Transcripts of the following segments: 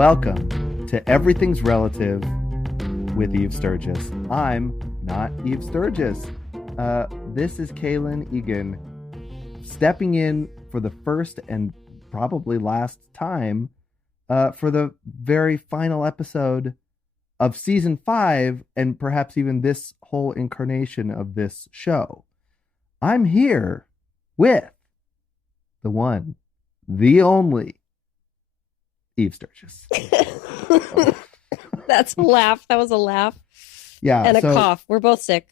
Welcome to Everything's Relative with Eve Sturges. I'm not Eve Sturges. This is Kalen Egan stepping in for the first and probably last time for the very final episode of season 5 and perhaps even this whole incarnation of this show. I'm here with the one, the only Eve Sturges. That's a laugh. That was a laugh. Yeah. And a cough. We're both sick.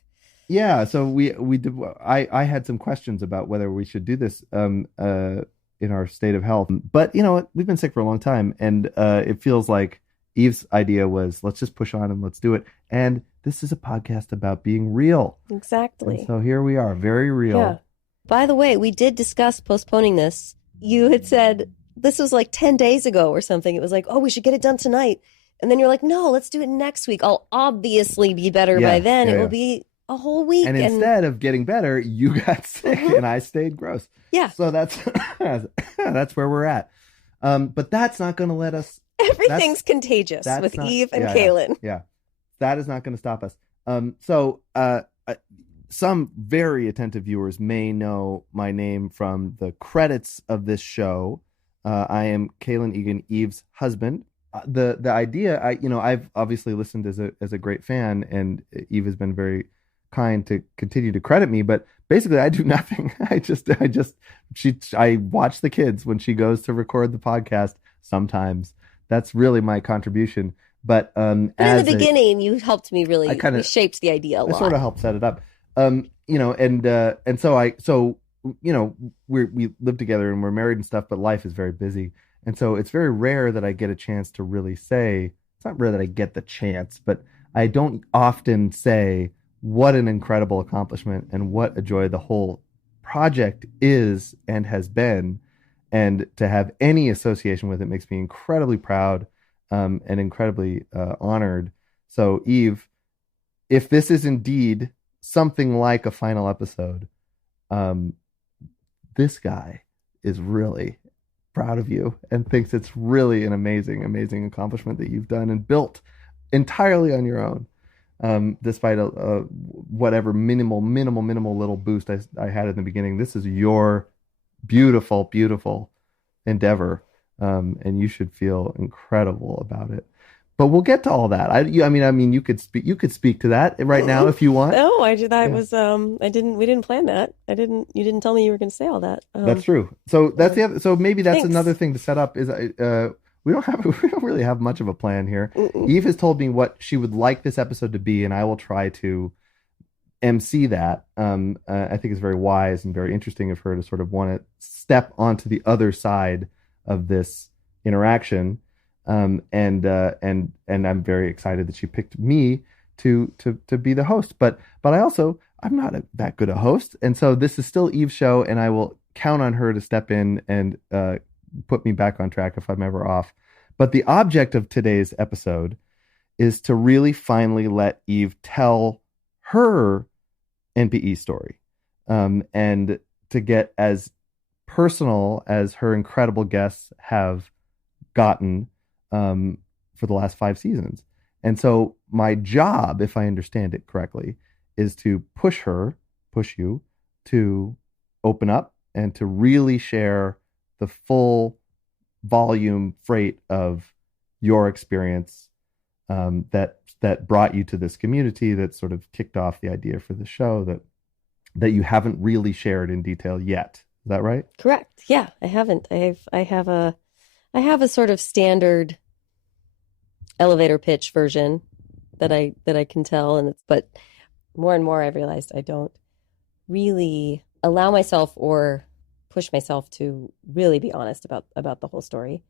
Yeah. So we did. I had some questions about whether we should do this in our state of health. But you know what? We've been sick for a long time. And it feels like Eve's idea was, let's just push on and let's do it. And this is a podcast about being real. Exactly. And so here we are. Very real. Yeah. By the way, we did discuss postponing this. You had said this was like 10 days ago or something. It was like, oh, we should get it done tonight. And then you're like, no, let's do it next week. I'll obviously be better by then. It will be a whole week. And instead of getting better, you got sick and I stayed gross. Yeah. So that's where we're at. But that's not going to let us. Everything's contagious with Eve and Kalen. Yeah. That is not going to stop us. So some very attentive viewers may know my name from the credits of this show. I am Kalen Egan, Eve's husband. The idea, I've obviously listened as a great fan, and Eve has been very kind to continue to credit me. But basically, I do nothing. I watch the kids when she goes to record the podcast. Sometimes that's really my contribution. But in the beginning, you helped me really. You shaped the idea a lot. I sort of helped set it up. We live together and we're married and stuff, but life is very busy. And so it's very rare that I get a chance to really say, it's not rare that I get the chance, but I don't often say what an incredible accomplishment and what a joy the whole project is and has been. And to have any association with it makes me incredibly proud and incredibly honored. So Eve, if this is indeed something like a final episode, this guy is really proud of you and thinks it's really an amazing accomplishment that you've done and built entirely on your own, despite whatever minimal little boost I had in the beginning. This is your beautiful endeavor, and you should feel incredible about it. But we'll get to all that. I mean, you could speak to that right now if you want. No, we didn't plan that. You didn't tell me you were going to say all that. That's true. So that's the other. So maybe that's another thing to set up is we don't really have much of a plan here. Mm-mm. Eve has told me what she would like this episode to be, and I will try to MC that. I think it's very wise and very interesting of her to sort of want to step onto the other side of this interaction. And I'm very excited that she picked me to be the host. But I'm not that good a host, and so this is still Eve's show, and I will count on her to step in and put me back on track if I'm ever off. But the object of today's episode is to really finally let Eve tell her NPE story, and to get as personal as her incredible guests have gotten for the last 5 seasons. And so my job, if I understand it correctly, is to push you to open up and to really share the full volume freight of your experience that brought you to this community, that sort of kicked off the idea for the show that you haven't really shared in detail yet. Is that right? Correct. Yeah, I haven't. I have a sort of standard elevator pitch version that I can tell, but more and more I've realized I don't really allow myself or push myself to really be honest about the whole story.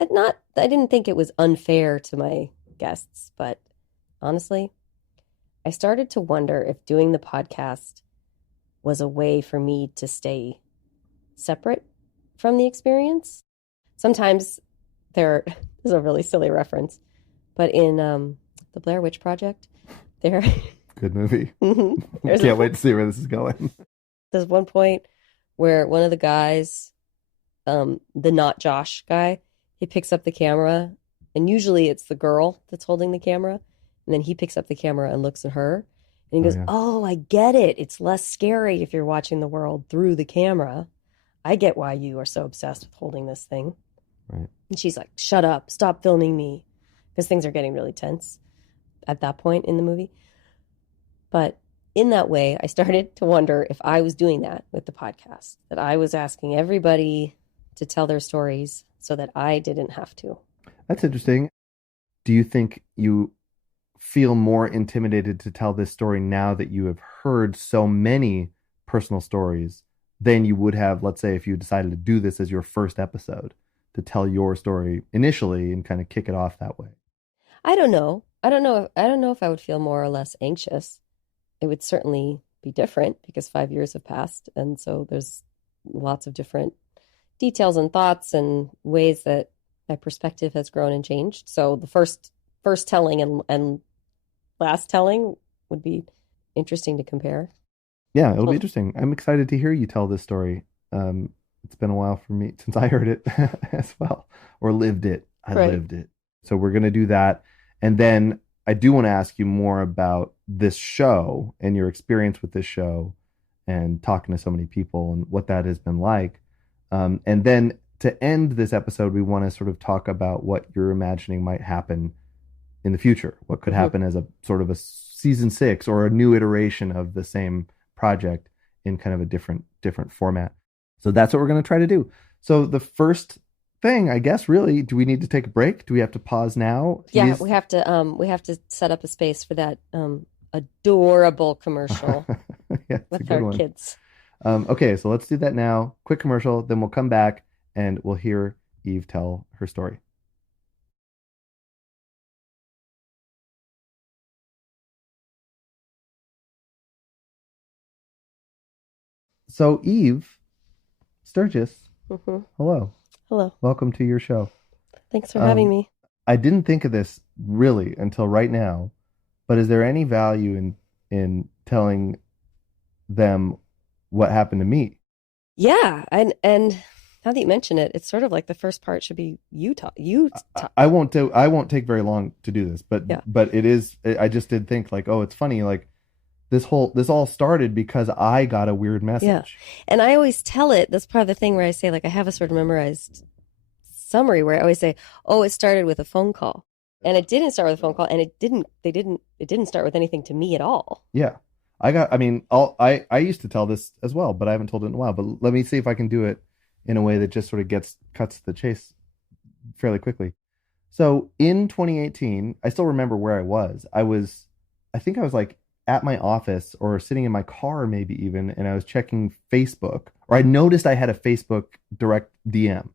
I didn't think it was unfair to my guests, but honestly, I started to wonder if doing the podcast was a way for me to stay separate from the experience. Sometimes this is a really silly reference, but in the Blair Witch Project, there. Good movie. Can't wait to see where this is going. There's one point where one of the guys, the not Josh guy, he picks up the camera And usually it's the girl that's holding the camera. And then he picks up the camera and looks at her. And he Oh goes, yeah. "Oh, I get it. It's less scary if you're watching the world through the camera. I get why you are so obsessed with holding this thing." Right. And she's like, "Shut up. Stop filming me." Because things are getting really tense at that point in the movie. But in that way, I started to wonder if I was doing that with the podcast, that I was asking everybody to tell their stories so that I didn't have to. That's interesting. Do you think you feel more intimidated to tell this story now that you have heard so many personal stories than you would have, let's say, if you decided to do this as your first episode, to tell your story initially and kind of kick it off that way? I don't know. I don't know if I would feel more or less anxious. It would certainly be different because 5 years have passed. And so there's lots of different details and thoughts and ways that my perspective has grown and changed. So the first telling and last telling would be interesting to compare. Yeah, it'll be interesting. I'm excited to hear you tell this story. It's been a while for me since I heard it as well, or lived it. I Right. lived it. So we're going to do that. And then I do want to ask you more about this show and your experience with this show and talking to so many people and what that has been like. And then to end this episode, we want to sort of talk about what you're imagining might happen in the future. What could happen as a sort of a season 6 or a new iteration of the same project in kind of a different format. So that's what we're going to try to do. So the first thing, I guess, really, do we need to take a break? Do we have to pause now? Yeah, we have to set up a space for that adorable commercial Yeah, it's a with good our one. kids. Okay, so let's do that now. Quick commercial, then we'll come back and we'll hear Eve tell her story. So Eve Sturges, Hmm. hello. Hello. Welcome to your show. Thanks for having me. I didn't think of this really until right now, but is there any value in telling them what happened to me? Yeah, and now that you mention it, it's sort of like the first part should be you talk. I won't take very long to do this, but Yeah. it is, I just did think like, oh, it's funny, like this all started because I got a weird message. Yeah. And I always tell it, that's part of the thing where I say, like, I have a sort of memorized summary where I always say, "Oh, it started with a phone call." And it didn't start with a phone call, and it didn't start with anything to me at all. Yeah. I mean, I used to tell this as well, but I haven't told it in a while. But let me see if I can do it in a way that just sort of cuts to the chase fairly quickly. So in 2018, I still remember where I was. I think I was like at my office or sitting in my car, maybe even, and I was checking Facebook, or I noticed I had a Facebook direct DM.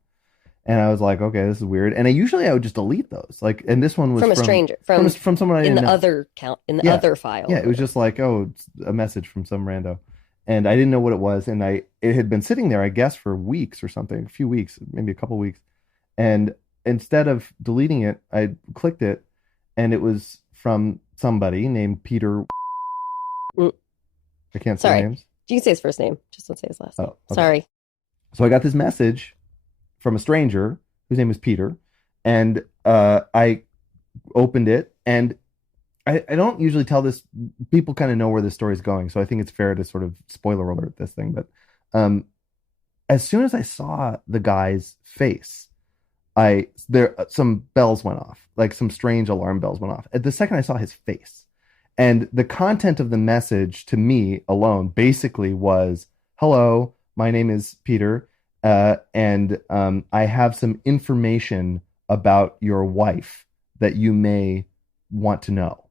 And I was like, okay, this is weird. And I would just delete those. Like, and this one was From a stranger, from someone I in didn't the know. other count, in the other file. Yeah, it was just like, oh, it's a message from some rando. And I didn't know what it was. And it had been sitting there, I guess, for weeks or something, a few weeks, maybe a couple weeks. And instead of deleting it, I clicked it, and it was from somebody named Peter. Mm. I can't say Sorry. names. You can say his first name, just don't say his last name. Oh, okay. Sorry. So I got this message from a stranger whose name is Peter, and I opened it, and I don't usually tell this. People kind of know where this story is going, so I think it's fair to sort of spoiler alert this thing. But as soon as I saw the guy's face, some bells went off, like some strange alarm bells went off. At the second I saw his face, and the content of the message to me alone basically was, "Hello, my name is Peter, and I have some information about your wife that you may want to know."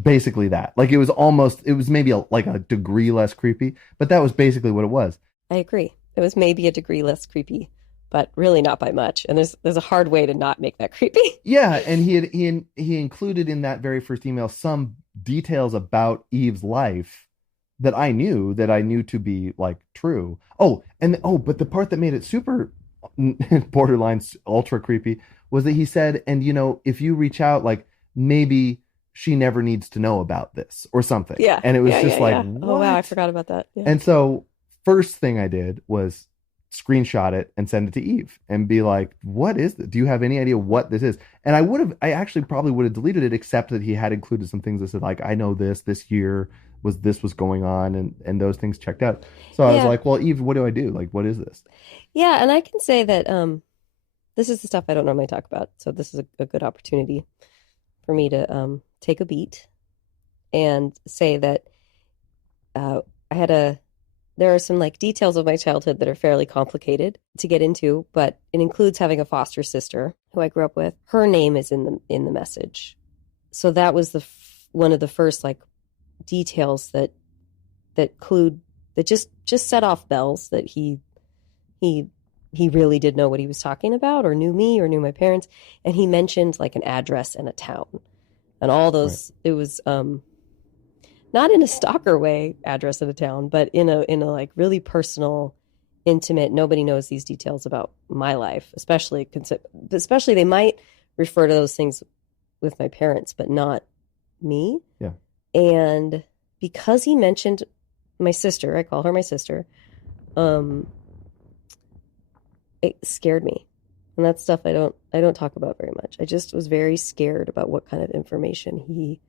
Basically that. Like it was maybe like a degree less creepy, but that was basically what it was. I agree. It was maybe a degree less creepy, but really not by much. And there's a hard way to not make that creepy. Yeah, and he included in that very first email some details about Eve's life that I knew to be like true. But the part that made it super borderline ultra creepy was that he said, and if you reach out, like maybe she never needs to know about this or something. Yeah. And it was Yeah. what? Oh wow, I forgot about that. Yeah. And so first thing I did was screenshot it and send it to Eve and be like, what is this? Do you have any idea what this is? And I actually probably would have deleted it, except that he had included some things that said like, I know this year was going on, and those things checked out. So I was Yeah. like, well, Eve, what do I do? Like, what is this? Yeah, and I can say that this is the stuff I don't normally talk about, so this is a good opportunity for me to take a beat and say that I had there are some like details of my childhood that are fairly complicated to get into, but it includes having a foster sister who I grew up with. Her name is in the message. So that was one of the first like details that clued that just set off bells that he really did know what he was talking about, or knew me, or knew my parents. And he mentioned like an address and a town and all those. Right. It was not in a stalker way, address of a town, but in a like really personal, intimate. Nobody knows these details about my life, especially they might refer to those things with my parents, but not me. Yeah. And because he mentioned my sister, I call her my sister, it scared me. And that's stuff I don't talk about very much. I just was very scared about what kind of information he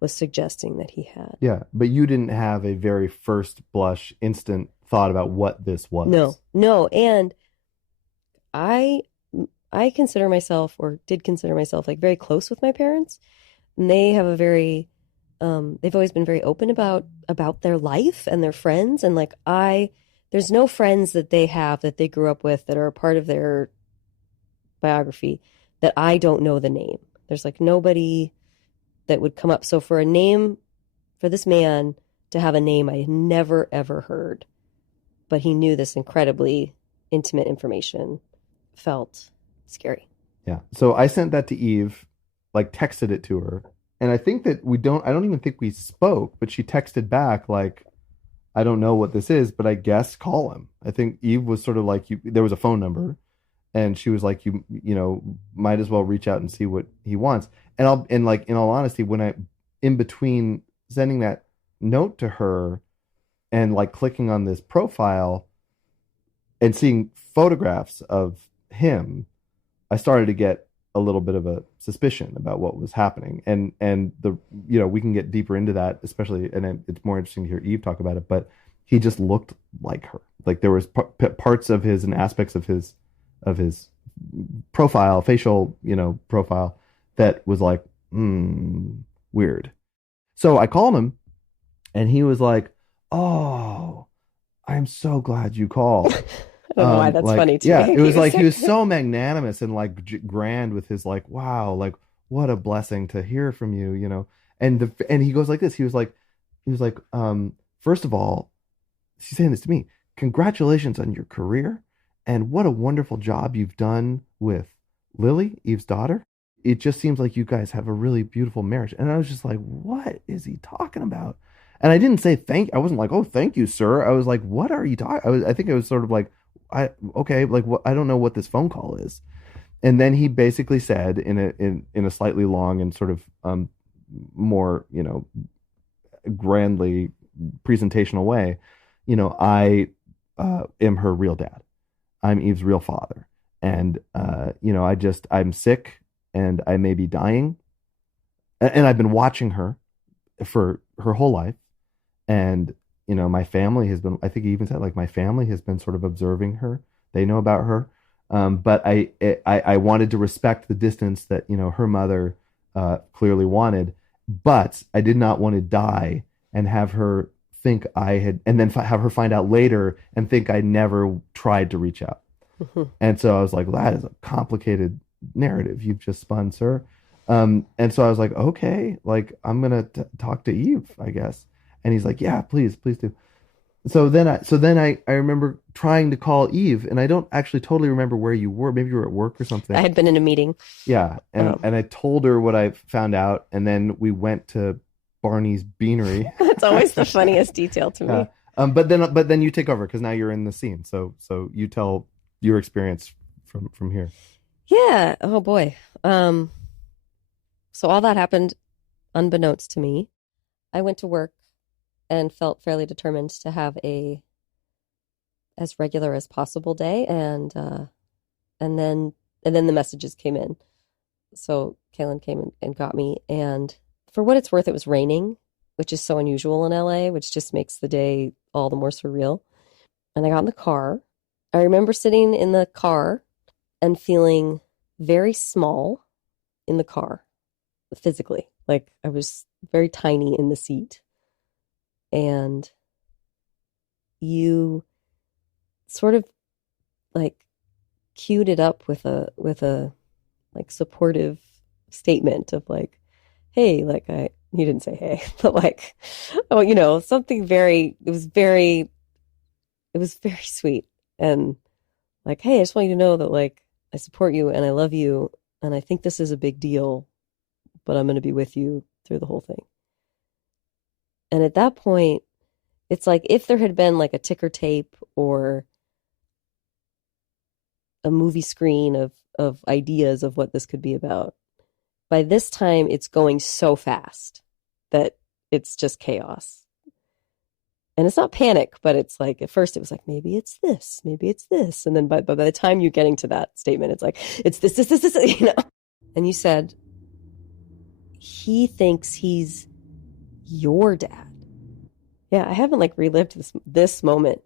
was suggesting that he had. Yeah, but you didn't have a very first blush instant thought about what this was. No. And I consider myself, or did consider myself, like very close with my parents. And they have a very they've always been very open about their life and their friends. And like there's no friends that they have that they grew up with that are a part of their biography that I don't know the name. There's like nobody that would come up. So for a name, for this man to have a name I had never ever heard, but he knew this incredibly intimate information, felt scary. Yeah. So I sent that to Eve, like texted it to her. And I think that I don't even think we spoke, but she texted back like, I don't know what this is, but I guess call him. I think Eve was sort of like, there was a phone number. And she was like, you know, might as well reach out and see what he wants. And like, in all honesty, in between sending that note to her and like clicking on this profile and seeing photographs of him, I started to get a little bit of a suspicion about what was happening. And we can get deeper into that, especially, and it's more interesting to hear Eve talk about it, but he just looked like her. Like there was parts of his and aspects of his profile, facial, profile that was like, weird. So I called him and he was like, oh, I'm so glad you called. I don't know why that's funny to me. Yeah, it was like he was so magnanimous and like grand with his like, wow, like what a blessing to hear from you, And he goes like this. He was like, first of all, she's saying this to me, congratulations on your career. And what a wonderful job you've done with Lily, Eve's daughter. It just seems like you guys have a really beautiful marriage. And I was just like, what is he talking about? And I didn't say I wasn't like, oh, thank you, sir. I was like, what are you talking? I think it was sort of like, okay, like what? I don't know what this phone call is. And then he basically said in a slightly long and sort of more, grandly presentational way, I am her real dad. I'm Eve's real father. And, I'm sick and I may be dying. And I've been watching her for her whole life. And, my family has been, I think he even said, like, my family has been sort of observing her. They know about her. But I wanted to respect the distance that, her mother clearly wanted. But I did not want to die and have her think I had, and then have her find out later and think I never tried to reach out. And so I was like, well, that is a complicated narrative you've just spun, sir. And so I was like, okay, like I'm gonna talk to Eve, I guess. And he's like, yeah, please do. So then I remember trying to call Eve, and I don't actually totally remember where you were. Maybe you were at work or something. I had been in a meeting. Yeah, and I told her what I found out, and then we went to Barney's Beanery. That's always the funniest detail to me. But then you take over because now you're in the scene. So you tell your experience from here. Yeah. Oh boy. So all that happened unbeknownst to me. I went to work and felt fairly determined to have a as regular as possible day, and then the messages came in. So Kalen came and got me, and for what it's worth, it was raining, which is so unusual in LA, which just makes the day all the more surreal. And I got in the car. I remember sitting in the car and feeling very small in the car, physically. Like I was very tiny in the seat. And you sort of like queued it up with a like supportive statement of like, hey, like you didn't say hey, but like, oh, something it was very sweet. And like, hey, I just want you to know that like I support you and I love you and I think this is a big deal, but I'm going to be with you through the whole thing. And at that point, it's like if there had been like a ticker tape or a movie screen of ideas of what this could be about, by this time it's going so fast that it's just chaos. And it's not panic, but it's like at first it was like, maybe it's this, maybe it's this. And then by the time you're getting to that statement, it's like, it's this, And you said, he thinks he's your dad. Yeah, I haven't like relived this moment,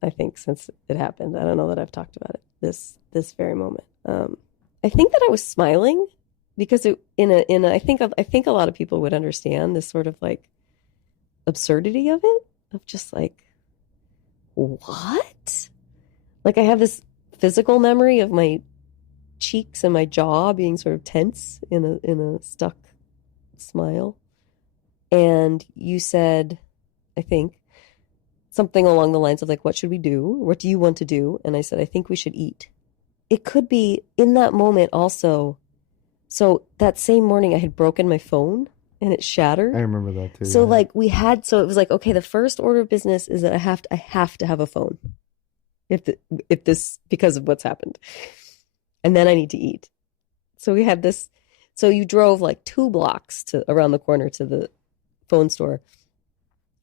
I think, since it happened. I don't know that I've talked about it, this very moment. I think that I was smiling because I think a lot of people would understand this sort of like absurdity of it. Of just like, what? Like I have this physical memory of my cheeks and my jaw being sort of tense in a stuck smile. And you said, I think, something along the lines of like, what should we do? What do you want to do? And I said, I think we should eat. It could be in that moment also. So that same morning I had broken my phone. And it shattered. I remember that too. So yeah. like so it was like, okay, the first order of business is that I have to have a phone. If this, because of what's happened. And then I need to eat. So we had this, so you drove like 2 blocks around the corner to the phone store.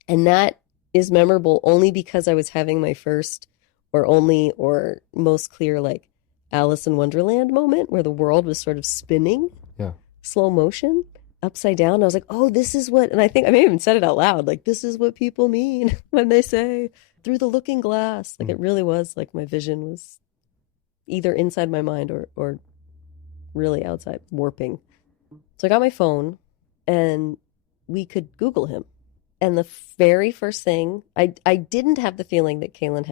And that is memorable only because I was having my first or most clear like Alice in Wonderland moment where the world was sort of spinning. Yeah. Slow motion. Upside down. I was like, oh, this is what, and I think I may have even said it out loud, like, this is what people mean when they say through the looking glass. Like, it really was like my vision was either inside my mind or really outside, warping. So I got my phone and we could Google him. And the very first thing, I didn't have the feeling that Kalen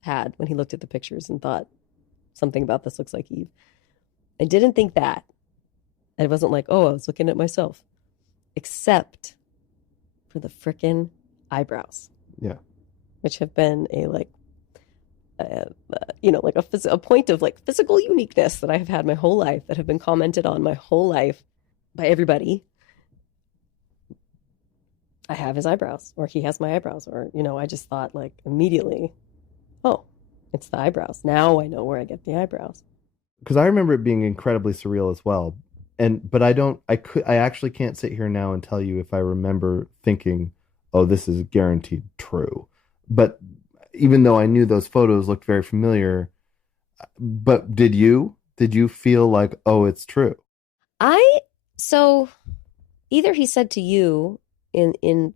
had when he looked at the pictures and thought something about this looks like Eve. I didn't think that. It wasn't like, oh, I was looking at myself, except for the frickin' eyebrows. Yeah. Which have been like a point of like physical uniqueness that I have had my whole life, that have been commented on my whole life by everybody. I have his eyebrows, or he has my eyebrows, or, I just thought like immediately, oh, it's the eyebrows. Now I know where I get the eyebrows. Because I remember it being incredibly surreal as well. But I actually can't sit here now and tell you if I remember thinking, oh, this is guaranteed true. But even though I knew those photos looked very familiar, but did you feel like, oh, it's true? So either he said to you in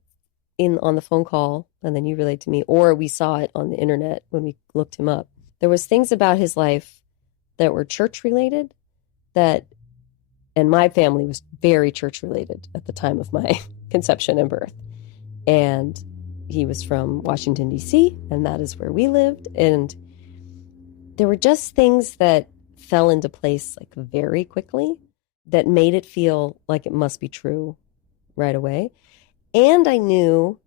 on the phone call and then you relayed to me, or we saw it on the internet when we looked him up. There was things about his life that were church related and my family was very church related at the time of my conception and birth. And he was from Washington, D.C., and that is where we lived. And there were just things that fell into place like very quickly that made it feel like it must be true right away. And I knew,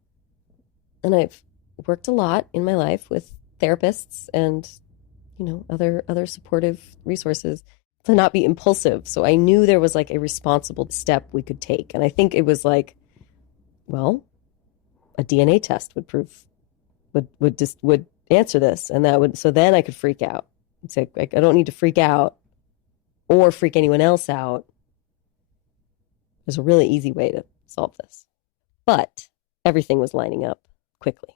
and I've worked a lot in my life with therapists and, other supportive resources, to not be impulsive. So I knew there was like a responsible step we could take. And I think it was like, well, a DNA test would answer this. And so then I could freak out. It's like, I don't need to freak out or freak anyone else out. There's a really easy way to solve this. But everything was lining up quickly.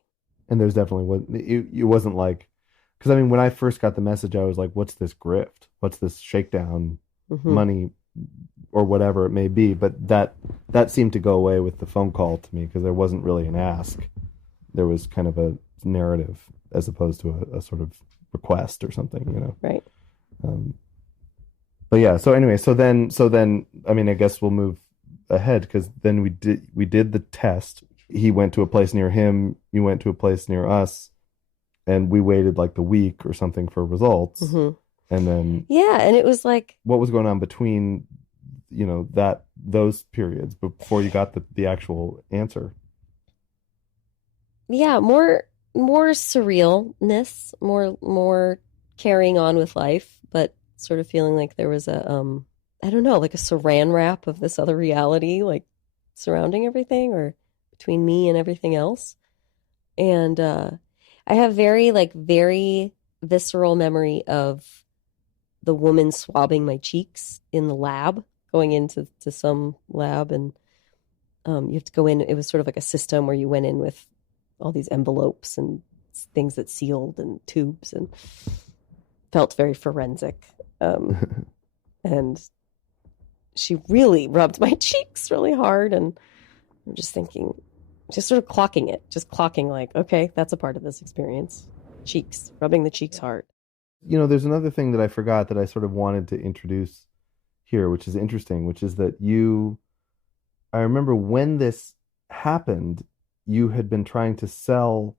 And there's definitely it wasn't like Because I mean, when I first got the message, I was like, "What's this grift? What's this shakedown Hmm. money, or whatever it may be?" But that seemed to go away with the phone call to me because there wasn't really an ask. There was kind of a narrative as opposed to a sort of request or something, you know. Right. Um, but yeah. So anyway, so then, I mean, I guess we'll move ahead because then we did the test. He went to a place near him. You went to a place near us, and we waited like the week or something for results. Hmm. And then Yeah, and it was like, what was going on between, those periods before you got the actual answer? yeah, more surrealness, more carrying on with life, but sort of feeling like there was a I don't know, like a saran wrap of this other reality, like surrounding everything or between me and everything else. And I have very visceral memory of the woman swabbing my cheeks in the lab, going into some lab, and you have to go in. It was sort of like a system where you went in with all these envelopes and things that sealed and tubes and felt very forensic. And she really rubbed my cheeks really hard. And I'm just thinking, just sort of clocking it, just clocking like, okay, that's a part of this experience. Cheeks, rubbing the cheeks hard. There's another thing that I forgot that I sort of wanted to introduce here, which is interesting, which is that I remember when this happened, you had been trying to sell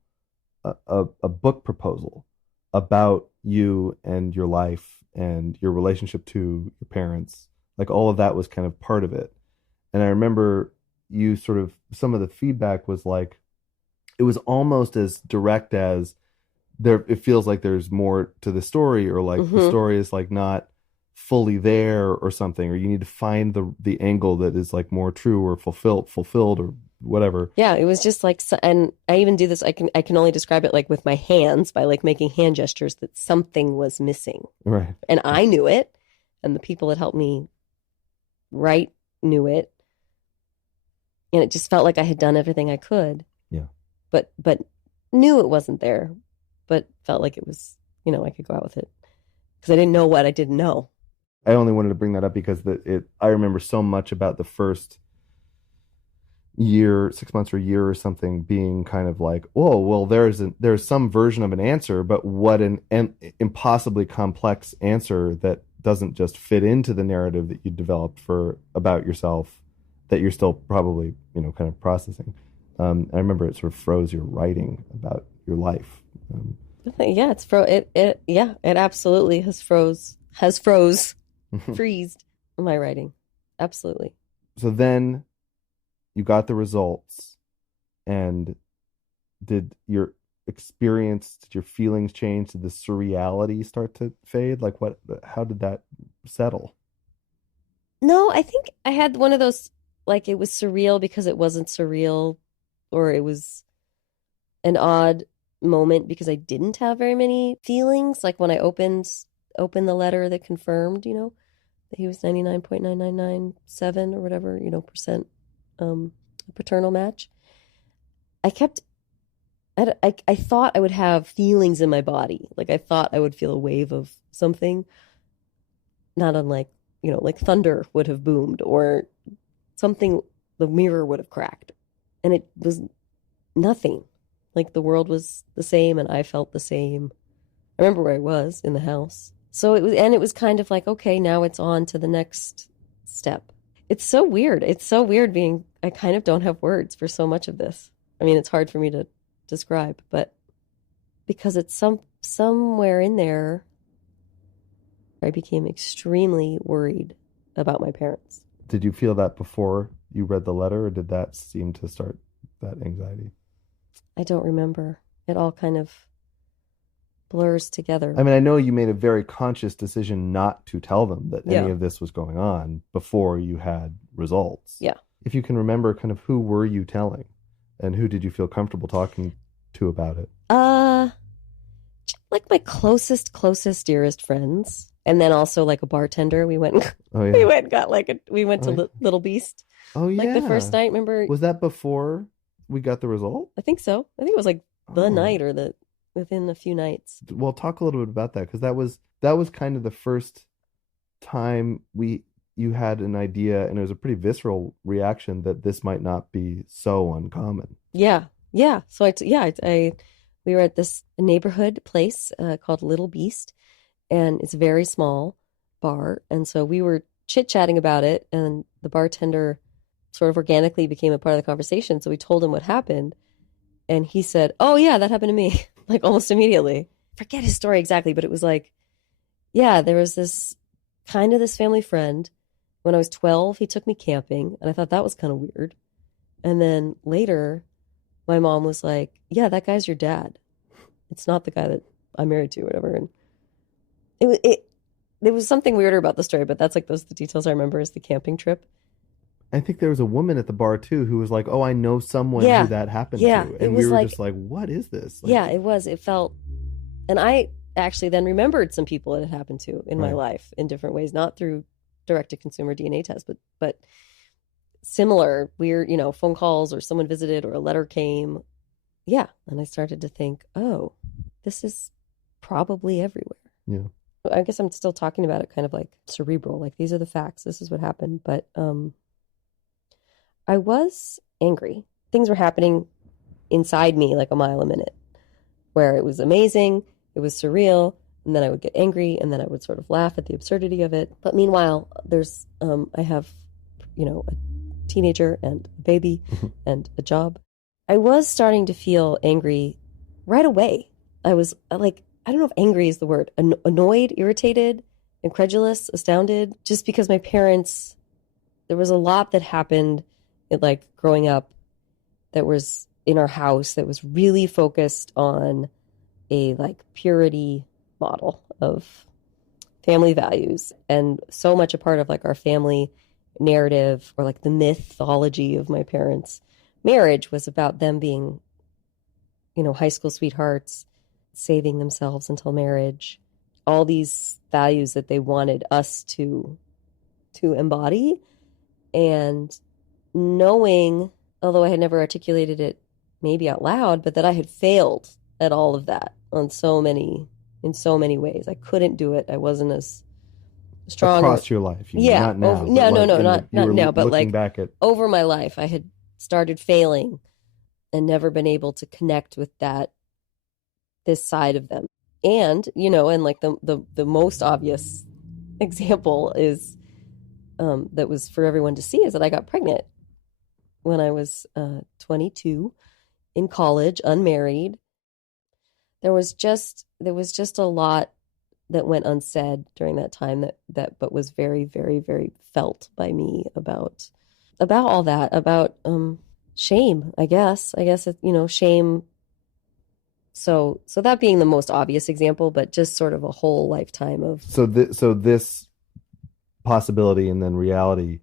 a book proposal about you and your life and your relationship to your parents. Like all of that was kind of part of it. And I remember some of the feedback was like, it was almost as direct as it feels like there's more to the story, or like the Hmm. story is like not fully there or something, or you need to find the angle that is like more true or fulfilled or whatever. Yeah, it was just like, and I even do this. I can only describe it like with my hands by like making hand gestures that something was missing, Right. and I knew it, and the people that helped me write knew it, and it just felt like I had done everything I could, Yeah. but knew it wasn't there, but felt like it was, I could go out with it because I didn't know what I didn't know. I only wanted to bring that up because I remember so much about the first year, 6 months or a year or something, being kind of like, oh, well, there's some version of an answer, but what an impossibly complex answer that doesn't just fit into the narrative that you developed for about yourself that you're still probably, kind of processing. I remember it sort of froze your writing about your life. Yeah, it absolutely freezed my writing, absolutely. So then you got the results, and did your feelings change? Did the surreality start to fade? Like how did that settle? No, I think I had one of those, like it was surreal because it wasn't surreal, or it was an odd moment because I didn't have very many feelings. Like when I opened the letter that confirmed, that he was 99.9997 or whatever, percent paternal match. I kept I thought I would have feelings in my body. Like I thought I would feel a wave of something, not unlike, like thunder would have boomed or something, the mirror would have cracked. And it was nothing. Like the world was the same and I felt the same. I remember where I was in the house. So it was kind of like, okay, now it's on to the next step. It's so weird. It's so weird I kind of don't have words for so much of this. I mean, it's hard for me to describe, but because it's somewhere in there, I became extremely worried about my parents. Did you feel that before you read the letter, or did that seem to start that anxiety? I don't remember. It all kind of blurs together. I mean, I know you made a very conscious decision not to tell them that any Yeah. of this was going on before you had results. Yeah. If you can remember, kind of who were you telling, and who did you feel comfortable talking to about it? Like my closest, dearest friends. And then also like a bartender. We went Oh yeah. we went to Oh, yeah. Little Beast. Oh yeah. Like the first night, remember? Was that before we got the result? I think so. I think it was like the Oh. night or the within a few nights. Well, talk a little bit about that because that was kind of the first time you had an idea, and it was a pretty visceral reaction that this might not be so uncommon. Yeah, yeah. So we were at this neighborhood place called Little Beast, and it's a very small bar. And so we were chit-chatting about it, and the bartender sort of organically became a part of the conversation. So we told him what happened, and he said, "Oh yeah, that happened to me," like almost immediately. Forget his story exactly, but it was like, yeah, there was this family friend. When I was 12, he took me camping, and I thought that was kind of weird. And then later, my mom was like, "Yeah, that guy's your dad. It's not the guy that I'm married to, or whatever." And there was something weirder about the story, but that's like those the details I remember is the camping trip. I think there was a woman at the bar too who was like, "Oh, I know someone Yeah, who that happened yeah, to," it and we was were like, just like, "What is this?" Like, yeah, it was. It felt, and I actually then remembered some people it had happened to in my right. life in different ways, not through direct to consumer DNA tests, but similar weird, phone calls or someone visited or a letter came. Yeah, and I started to think, oh, this is probably everywhere. Yeah. I guess I'm still talking about it kind of like cerebral, like these are the facts, this is what happened. But I was angry. Things were happening inside me like a mile a minute, where it was amazing, it was surreal, and then I would get angry, and then I would sort of laugh at the absurdity of it. But meanwhile, I have, a teenager and a baby and a job. I was starting to feel angry right away. I was like, I don't know if angry is the word, annoyed, irritated, incredulous, astounded, just because my parents, there was a lot that happened like growing up that was in our house that was really focused on a like purity model of family values, and so much a part of like our family narrative or like the mythology of my parents' marriage was about them being, high school sweethearts, saving themselves until marriage, all these values that they wanted us to embody. And knowing, although I had never articulated it maybe out loud, but that I had failed at all of that in so many ways. I couldn't do it. I wasn't as strong Across your life, yeah, not now, but no, like you not were now, but looking like back at. over my life, I had started failing and never been able to connect with this side of them. And, and like the most obvious example is that was for everyone to see is that I got pregnant when I was 22 in college, unmarried. There was just a lot that went unsaid during that time that but was very, very, very felt by me about all that, about shame, I guess. Shame. So that being the most obvious example, but just sort of a whole lifetime of. So this possibility and then reality,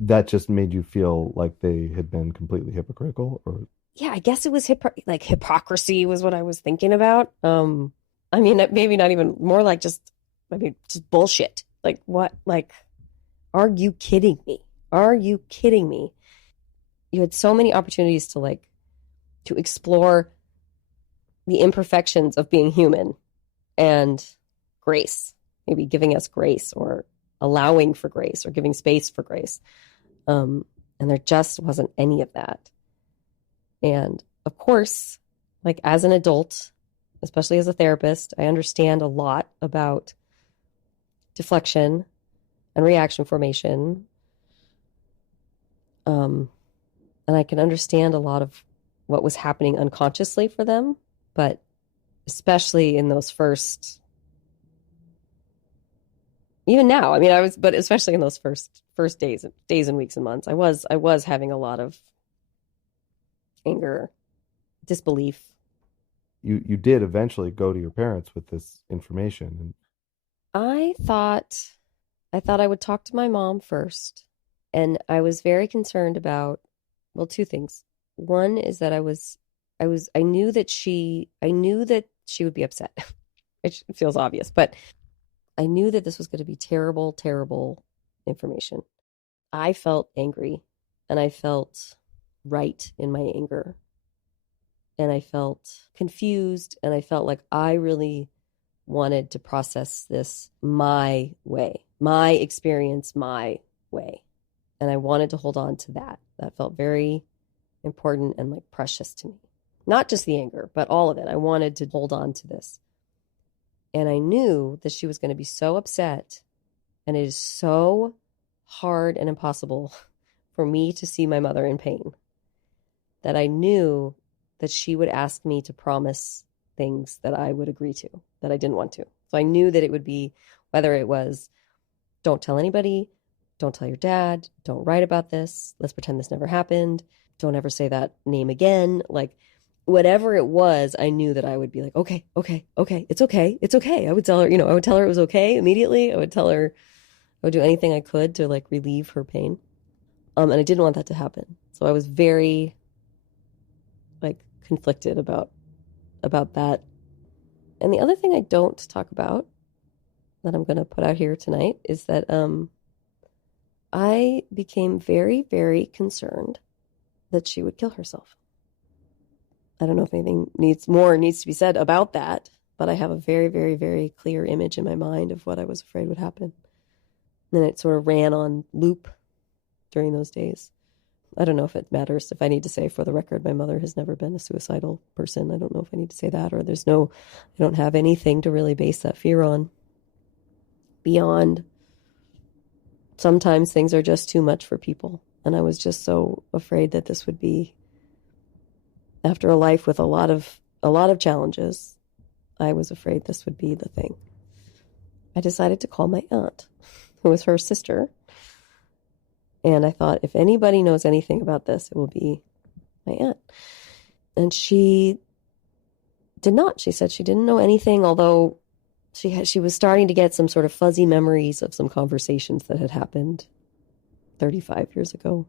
that just made you feel like they had been completely hypocritical, or Yeah, I guess it was hypocrisy was what I was thinking about. I mean, maybe not even more like just bullshit. Like what? Like, are you kidding me? Are you kidding me? You had so many opportunities to explore the imperfections of being human and grace, maybe giving us grace or allowing for grace or giving space for grace. And there just wasn't any of that. And of course, like as an adult, especially as a therapist, I understand a lot about deflection and reaction formation. And I can understand a lot of what was happening unconsciously for them, but especially in those first, even now, I mean, but especially in those first days and weeks and months, I was having a lot of anger, disbelief. you did eventually go to your parents with this information, and I thought I would talk to my mom first, and I was very concerned about, well, two things. One is that I knew that she would be upset, which feels obvious, but I knew that this was going to be terrible, terrible information. I felt angry, and I felt right in my anger. and I felt confused, and I felt like I really wanted to process this my way, my experience, my way. And I wanted to hold on to that. That felt very important and like precious to me. Not just the anger, but all of it. I wanted to hold on to this. And I knew that she was going to be so upset. And it is so hard and impossible for me to see my mother in pain that I knew that she would ask me to promise things that I would agree to, that I didn't want to. So I knew that it would be, whether it was, don't tell anybody, don't tell your dad, don't write about this, let's pretend this never happened, don't ever say that name again. Like, whatever it was, I knew that I would be like, okay, it's okay. I would tell her, I would tell her it was okay immediately. I would tell her, I would do anything I could to like relieve her pain. And I didn't want that to happen. So I was very like conflicted about that. And the other thing I don't talk about that I'm going to put out here tonight is that I became very, very concerned that she would kill herself. I don't know if anything needs to be said about that, but I have a very, very, very clear image in my mind of what I was afraid would happen. And then it sort of ran on loop during those days. I don't know if it matters if I need to say, for the record, my mother has never been a suicidal person. I don't know if I need to say that, or I don't have anything to really base that fear on beyond sometimes things are just too much for people. And I was just so afraid that this would be, after a life with a lot of challenges, I was afraid this would be the thing. I decided to call my aunt, who was her sister. And I thought, if anybody knows anything about this, it will be my aunt. And she did not. She said she didn't know anything, although she was starting to get some sort of fuzzy memories of some conversations that had happened 35 years ago.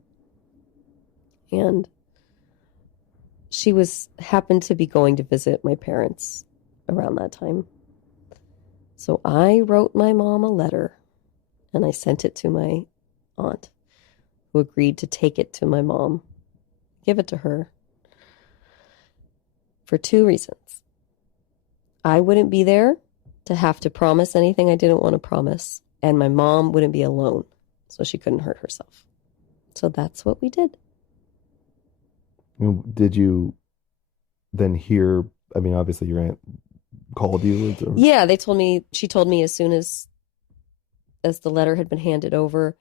And she happened to be going to visit my parents around that time. So I wrote my mom a letter and I sent it to my aunt, who agreed to take it to my mom, give it to her, for two reasons. I wouldn't be there to have to promise anything I didn't want to promise, and my mom wouldn't be alone, so she couldn't hurt herself. So that's what we did. Did you then hear, I mean, obviously your aunt called you? Or... Yeah, she told me as soon as the letter had been handed over,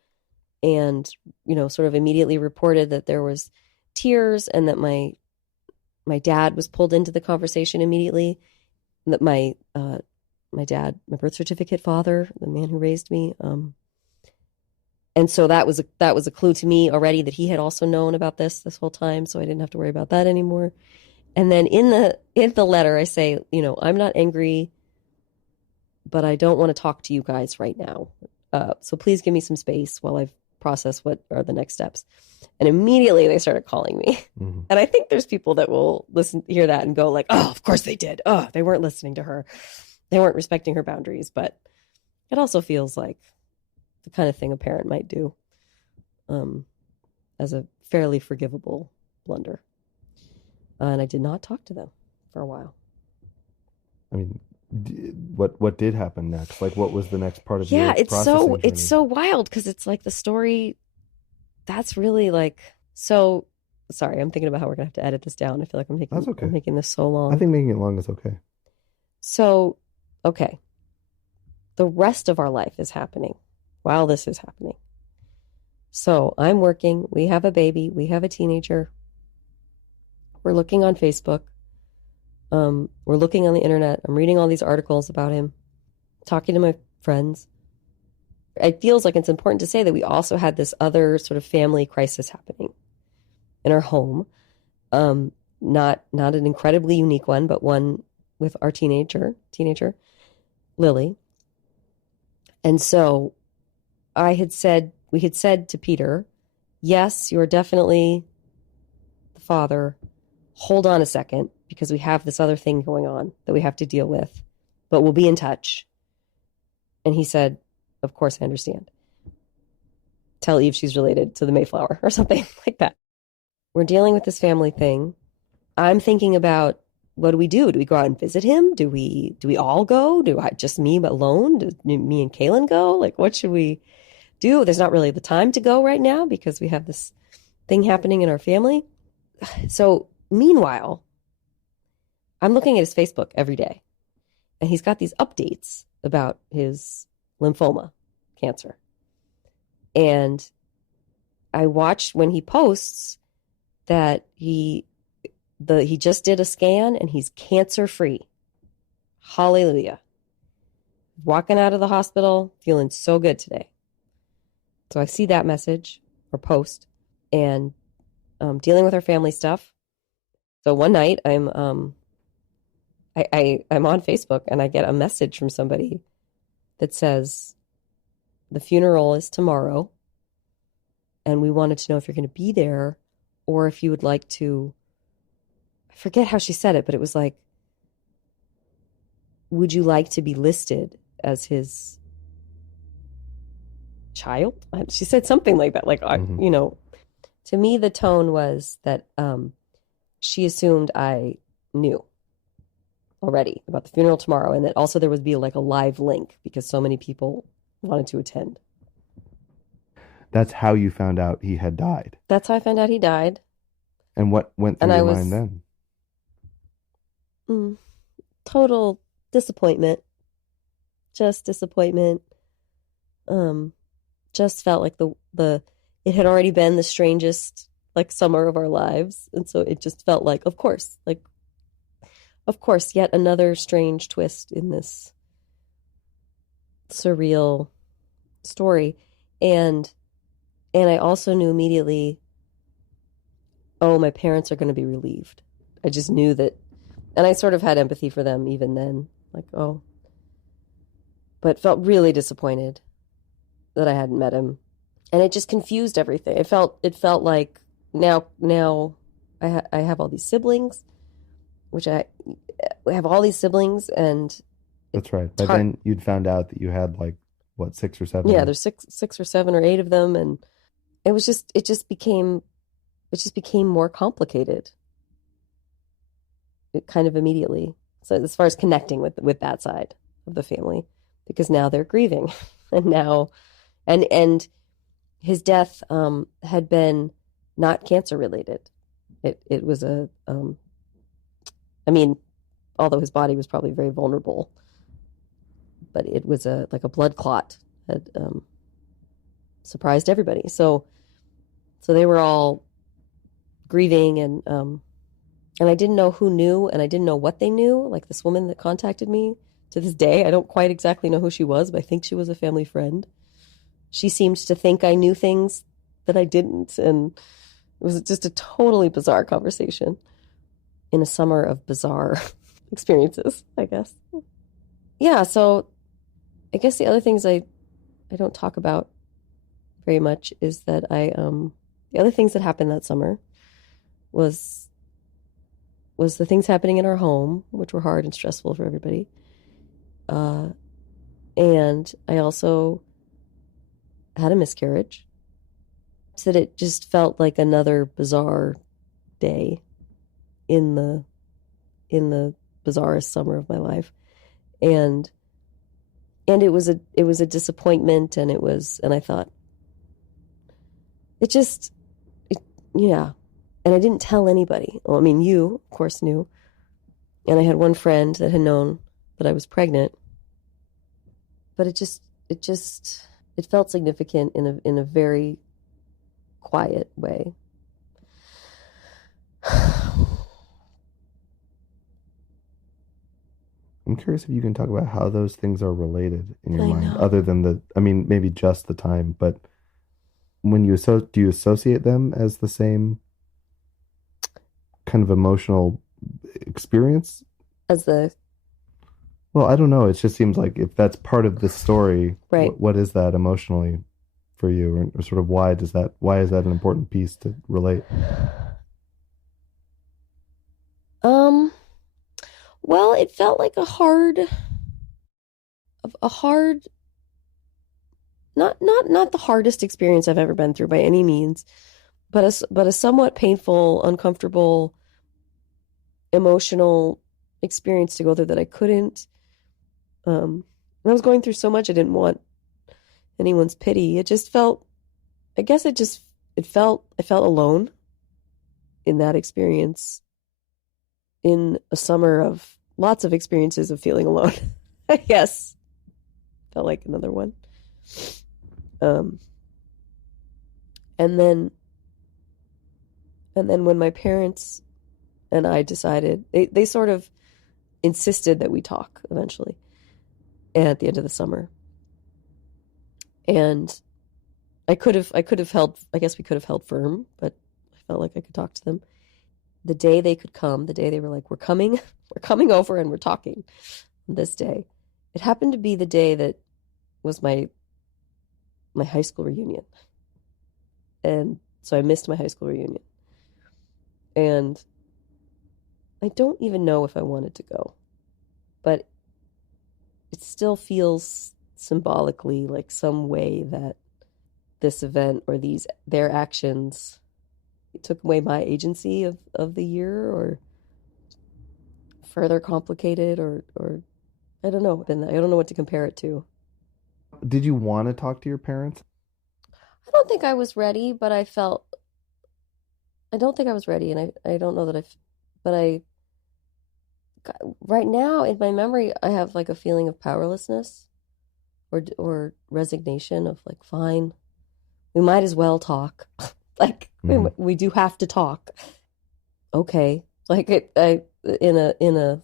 and, sort of immediately reported that there was tears and that my dad was pulled into the conversation immediately, and that my dad, my birth certificate father, the man who raised me, and so that was a clue to me already that he had also known about this whole time, so I didn't have to worry about that anymore. And then in the letter, I say, I'm not angry, but I don't want to talk to you guys right now. So please give me some space while I process what are the next steps. And immediately they started calling me. Mm-hmm. And I think there's people that will hear that and go like, oh, of course they did. Oh, they weren't listening to her. They weren't respecting her boundaries. But it also feels like the kind of thing a parent might do as a fairly forgivable blunder. And I did not talk to them for a while. I mean, what did happen next? Like, what was the next part of your processing journey? It's so wild, because it's like the story that's really like, so sorry, I'm thinking about how we're gonna have to edit this down. I feel like I'm making this so long. I think making it long is okay. So, okay, the rest of our life is happening while this is happening. So I'm working, we have a baby, we have a teenager, we're looking on Facebook. We're looking on the internet. I'm reading all these articles about him, talking to my friends. It feels like it's important to say that we also had this other sort of family crisis happening in our home. Not an incredibly unique one, but one with our teenager, Lily. And so we had said to Peter, yes, you're definitely the father. Hold on a second, because we have this other thing going on that we have to deal with, but we'll be in touch. And he said, of course, I understand. Tell Eve she's related to the Mayflower or something like that. We're dealing with this family thing. I'm thinking about, what do we do? Do we go out and visit him? Do we all go? Just me alone? Do me and Kalen go? Like, what should we do? There's not really the time to go right now because we have this thing happening in our family. So meanwhile, I'm looking at his Facebook every day, and he's got these updates about his lymphoma cancer. And I watched when he posts that he just did a scan and he's cancer free. Hallelujah. Walking out of the hospital, feeling so good today. So I see that message or post, and dealing with our family stuff. So one night I'm on Facebook, and I get a message from somebody that says, the funeral is tomorrow, and we wanted to know if you're going to be there, or if you would like to, I forget how she said it, but it was like, would you like to be listed as his child? She said something like that. Like, to me, the tone was that she assumed I knew already about the funeral tomorrow, and that also there would be like a live link because so many people wanted to attend. That's how you found out he had died. That's how I found out he died. And what went through your mind then? Total disappointment. Just disappointment. Just felt like it had already been the strangest like summer of our lives, and so it just felt like, of course, yet another strange twist in this surreal story. And I also knew immediately, oh, my parents are going to be relieved. I just knew that, and I sort of had empathy for them even then, like, oh, but felt really disappointed that I hadn't met him, and it just confused everything. It felt like now I have all these siblings, which I have all these siblings, and that's right. But then you'd found out that you had like what, 6 or 7? Yeah, there's six or 7 or 8 of them, and it just became more complicated. It kind of immediately. So as far as connecting with that side of the family, because now they're grieving, and now, and his death had been not cancer related. It was although his body was probably very vulnerable, but it was like a blood clot had surprised everybody. So they were all grieving, and I didn't know who knew, and I didn't know what they knew. Like this woman that contacted me, to this day, I don't quite exactly know who she was, but I think she was a family friend. She seemed to think I knew things that I didn't, and it was just a totally bizarre conversation in a summer of bizarre experiences, I guess. Yeah, so I guess the other things I don't talk about very much is that the other things that happened that summer was the things happening in our home, which were hard and stressful for everybody. And I also had a miscarriage. So that it just felt like another bizarre day in the bizarrest summer of my life. And it was a disappointment, and I thought, yeah. And I didn't tell anybody. Well, I mean, you, of course, knew. And I had one friend that had known that I was pregnant. But it felt significant in a very quiet way. I'm curious if you can talk about how those things are related in your mind, know. other than maybe just the time, but when do you associate them as the same kind of emotional experience? Well, I don't know. It just seems like if that's part of the story, right. What is that emotionally for you, or sort of why is that an important piece to relate? Well, it felt like a hard, not the hardest experience I've ever been through by any means, but a somewhat painful, uncomfortable, emotional experience to go through that I couldn't. I was going through so much, I didn't want anyone's pity. It just felt, I guess I felt alone in that experience, in a summer of lots of experiences of feeling alone. I guess. Felt like another one. And then when my parents and I decided, they sort of insisted that we talk eventually at the end of the summer. And I could have held, I guess we could have held firm, but I felt like I could talk to them. The day they could come, the day they were like, we're coming over and we're talking this day. It happened to be the day that was my high school reunion. And so I missed my high school reunion. And I don't even know if I wanted to go, but it still feels symbolically like some way that this event or their actions took away my agency of the year, or further complicated, or I don't know. I don't know what to compare it to. Did you want to talk to your parents? I don't think I was ready, but I don't think I was ready, and I don't know that right now in my memory, I have like a feeling of powerlessness or resignation of like, fine, we might as well talk. Like, we do have to talk. Okay. Like in a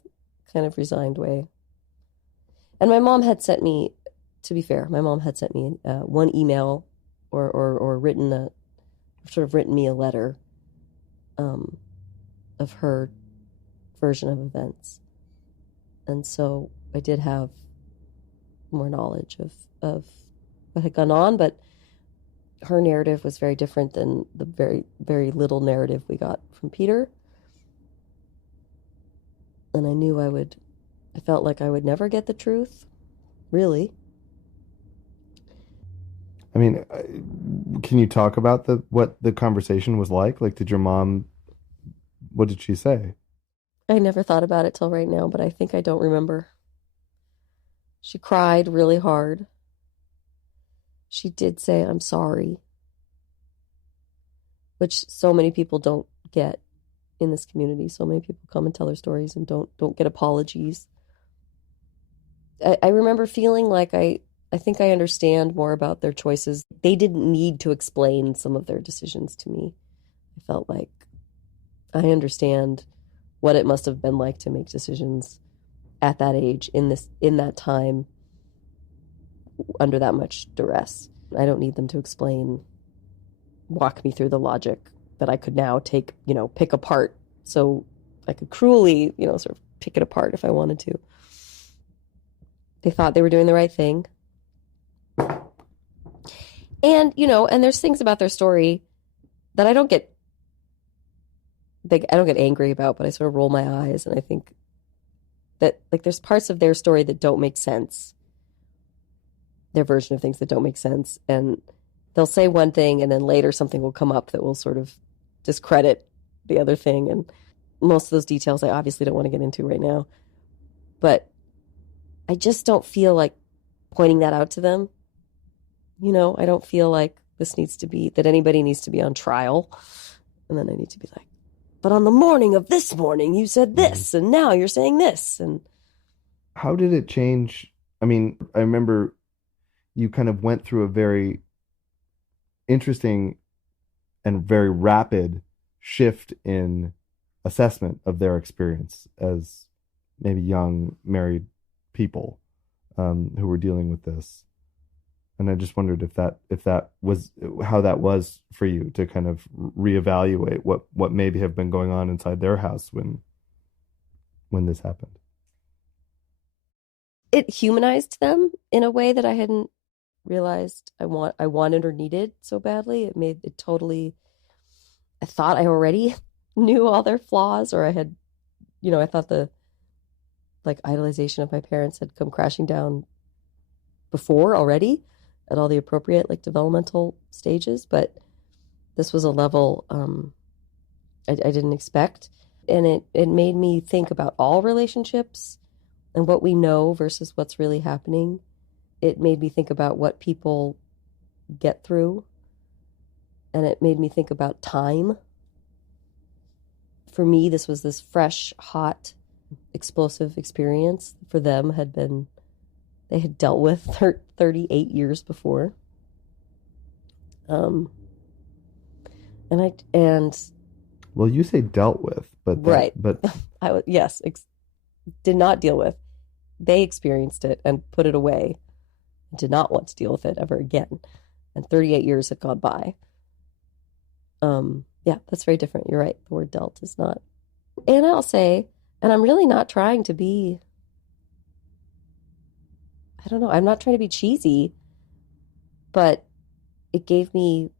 kind of resigned way. And my mom had sent me, to be fair, one email or written me a letter of her version of events. And so I did have more knowledge of what had gone on, but her narrative was very different than the very, very little narrative we got from Peter. And I felt like I would never get the truth, really. I mean, can you talk about what the conversation was like? Like, what did she say? I never thought about it till right now, but I think I don't remember. She cried really hard. She did say, "I'm sorry," which so many people don't get in this community. So many people come and tell their stories and don't get apologies. I remember feeling like I think I understand more about their choices. They didn't need to explain some of their decisions to me. I felt like I understand what it must have been like to make decisions at that age, in that time, under that much duress. I don't need them to walk me through the logic that I could now pick apart, so I could cruelly, sort of pick it apart if I wanted to. They thought they were doing the right thing. And, and there's things about their story that I don't get angry about, but I sort of roll my eyes, and I think that, like, there's parts of their story that don't make sense. Their version of things that don't make sense. And they'll say one thing, and then later something will come up that will sort of discredit the other thing. And most of those details I obviously don't want to get into right now. But I just don't feel like pointing that out to them. I don't feel like that anybody needs to be on trial. And then I need to be like, but on the morning of this morning, you said this, and now you're saying this. And how did it change? I mean, I remember you kind of went through a very interesting and very rapid shift in assessment of their experience as maybe young married people who were dealing with this. And I just wondered if that was how that was for you to kind of reevaluate what maybe have been going on inside their house when this happened. It humanized them in a way that I hadn't realized I wanted or needed so badly. It made it totally. I thought I already knew all their flaws, or I had, I thought the idolization of my parents had come crashing down before already, at all the appropriate developmental stages, but this was a level I didn't expect. it made me think about all relationships and what we know versus what's really happening. It made me think about what people get through, and it made me think about time. For me, this was this fresh, hot, explosive experience. For them, they had dealt with 38 years before. And well, you say dealt with, but right, but did not deal with. They experienced it and put it away, and did not want to deal with it ever again. And 38 years had gone by. Yeah, that's very different. You're right. The word dealt is not. And I'll say, and I'm really not trying to be, I don't know, I'm not trying to be cheesy, but it gave me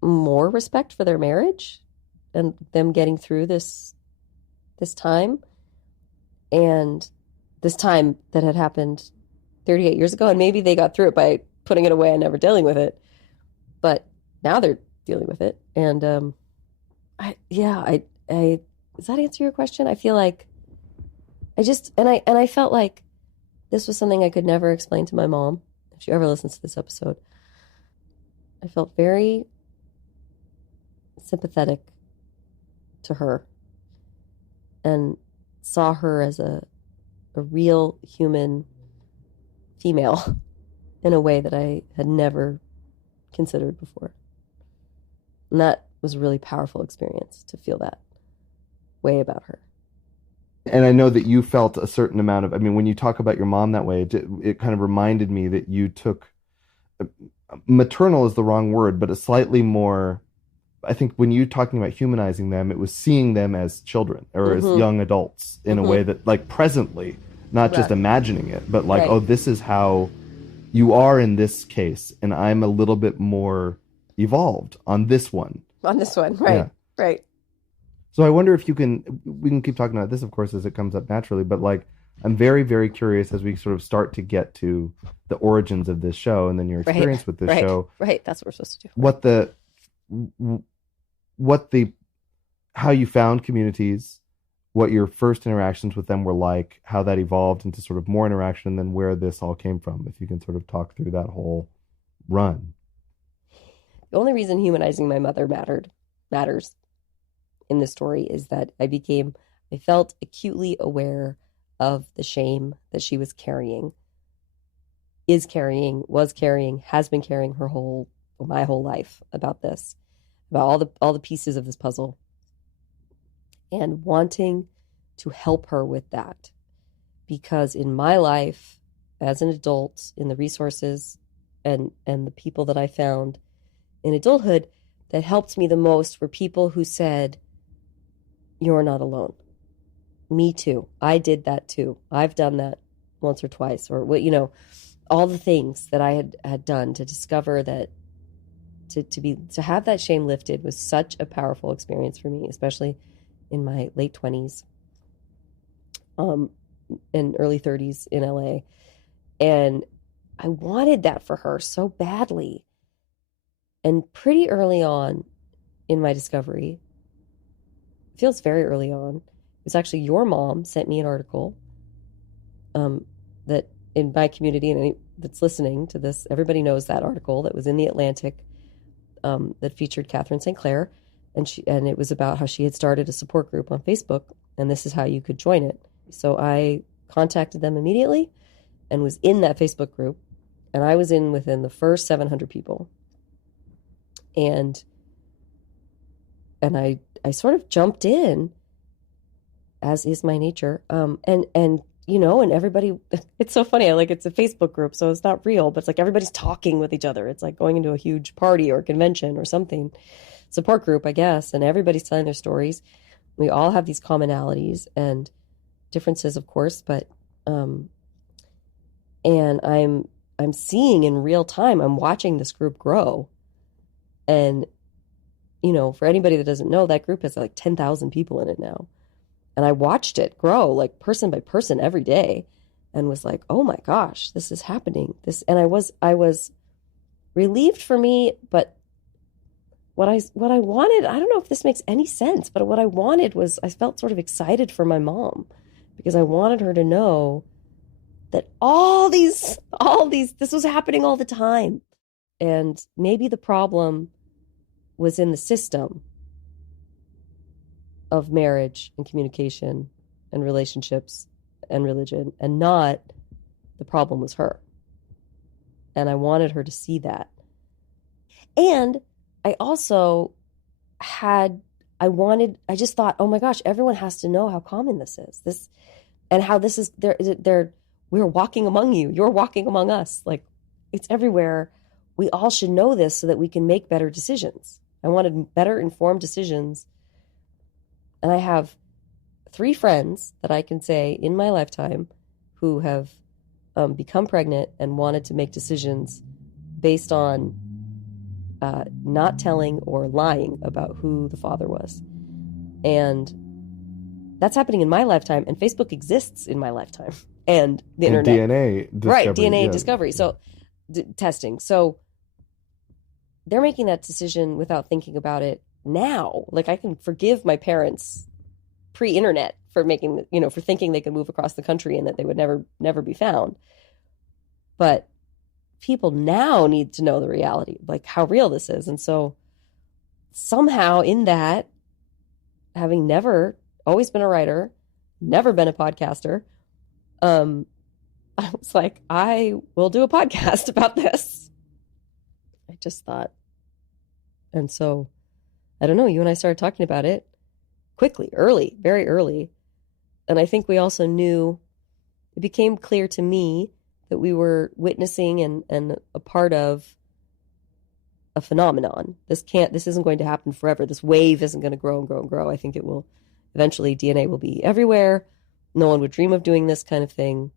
more respect for their marriage and them getting through this time, and this time that had happened 38 years ago. And maybe they got through it by putting it away and never dealing with it, but now they're dealing with it. And does that answer your question? I feel like I felt like this was something I could never explain to my mom if she ever listens to this episode. I felt very sympathetic to her and saw her as a real human female in a way that I had never considered before. And that was a really powerful experience, to feel that way about her. And I know that you felt a certain amount of, I mean, when you talk about your mom that way, it kind of reminded me that you took, maternal is the wrong word, but a slightly more, I think when you're talking about humanizing them, it was seeing them as children or as young adults in a way that, like, presently, not just imagining it, but like, oh, this is how you are in this case, and I'm a little bit more evolved on this one. On this one, right, yeah. Right. So I wonder if we can keep talking about this, of course, as it comes up naturally, but like, I'm very, very curious as we sort of start to get to the origins of this show and then your experience with this show. Right, that's what we're supposed to do. How you found communities, what your first interactions with them were like, how that evolved into sort of more interaction, and then where this all came from, if you can sort of talk through that whole run. The only reason humanizing my mother matters in this story is that I felt acutely aware of the shame that she was carrying, has been carrying my whole life about this, about all the pieces of this puzzle, and wanting to help her with that. Because in my life, as an adult, in the resources and the people that I found in adulthood that helped me the most were people who said, "You're not alone. Me too. I did that too. I've done that once or twice," or what, all the things that I had done to discover that to have that shame lifted was such a powerful experience for me, especially in my late 20s, and early 30s in LA. And I wanted that for her so badly. And pretty early on in my discovery, it feels very early on, it was actually your mom sent me an article that in my community, and any that's listening to this, everybody knows that article that was in the Atlantic that featured Catherine St. Clair, and it was about how she had started a support group on Facebook, and this is how you could join it. So I contacted them immediately and was in that Facebook group, and I was within the first 700 people. And I sort of jumped in, as is my nature. And everybody, it's so funny. It's a Facebook group, so it's not real, but it's like everybody's talking with each other. It's like going into a huge party or convention or something, support group, I guess. And everybody's telling their stories. We all have these commonalities and differences, of course, but, and I'm seeing in real time, I'm watching this group grow. And, for anybody that doesn't know, that group has like 10,000 people in it now. And I watched it grow like person by person every day and was like, oh my gosh, this is happening. And I was relieved for me, but what I wanted, I don't know if this makes any sense, but what I wanted was I felt sort of excited for my mom because I wanted her to know that this was happening all the time. And maybe the problem was in the system of marriage and communication and relationships and religion, and not the problem was her. And I wanted her to see that. And I also I just thought, oh my gosh, everyone has to know how common this is. And how this is, we're walking among you. You're walking among us. Like, it's everywhere. We all should know this so that we can make better decisions. I wanted better informed decisions. And I have 3 friends that I can say in my lifetime who have become pregnant and wanted to make decisions based on not telling or lying about who the father was. And that's happening in my lifetime, and Facebook exists in my lifetime, and the internet. DNA discovery. Right, DNA discovery. So, testing. So, they're making that decision without thinking about it now. Like, I can forgive my parents pre-internet for for thinking they could move across the country and that they would never be found. But people now need to know the reality, like how real this is. And so somehow in that, having never always been a writer, never been a podcaster, I was like, I will do a podcast about this. I just thought. And so, I don't know, you and I started talking about it quickly, early, very early. And I think we also knew, it became clear to me that we were witnessing and a part of a phenomenon. This isn't going to happen forever. This wave isn't going to grow and grow and grow. I think it will, eventually DNA will be everywhere. No one would dream of doing this kind of thing.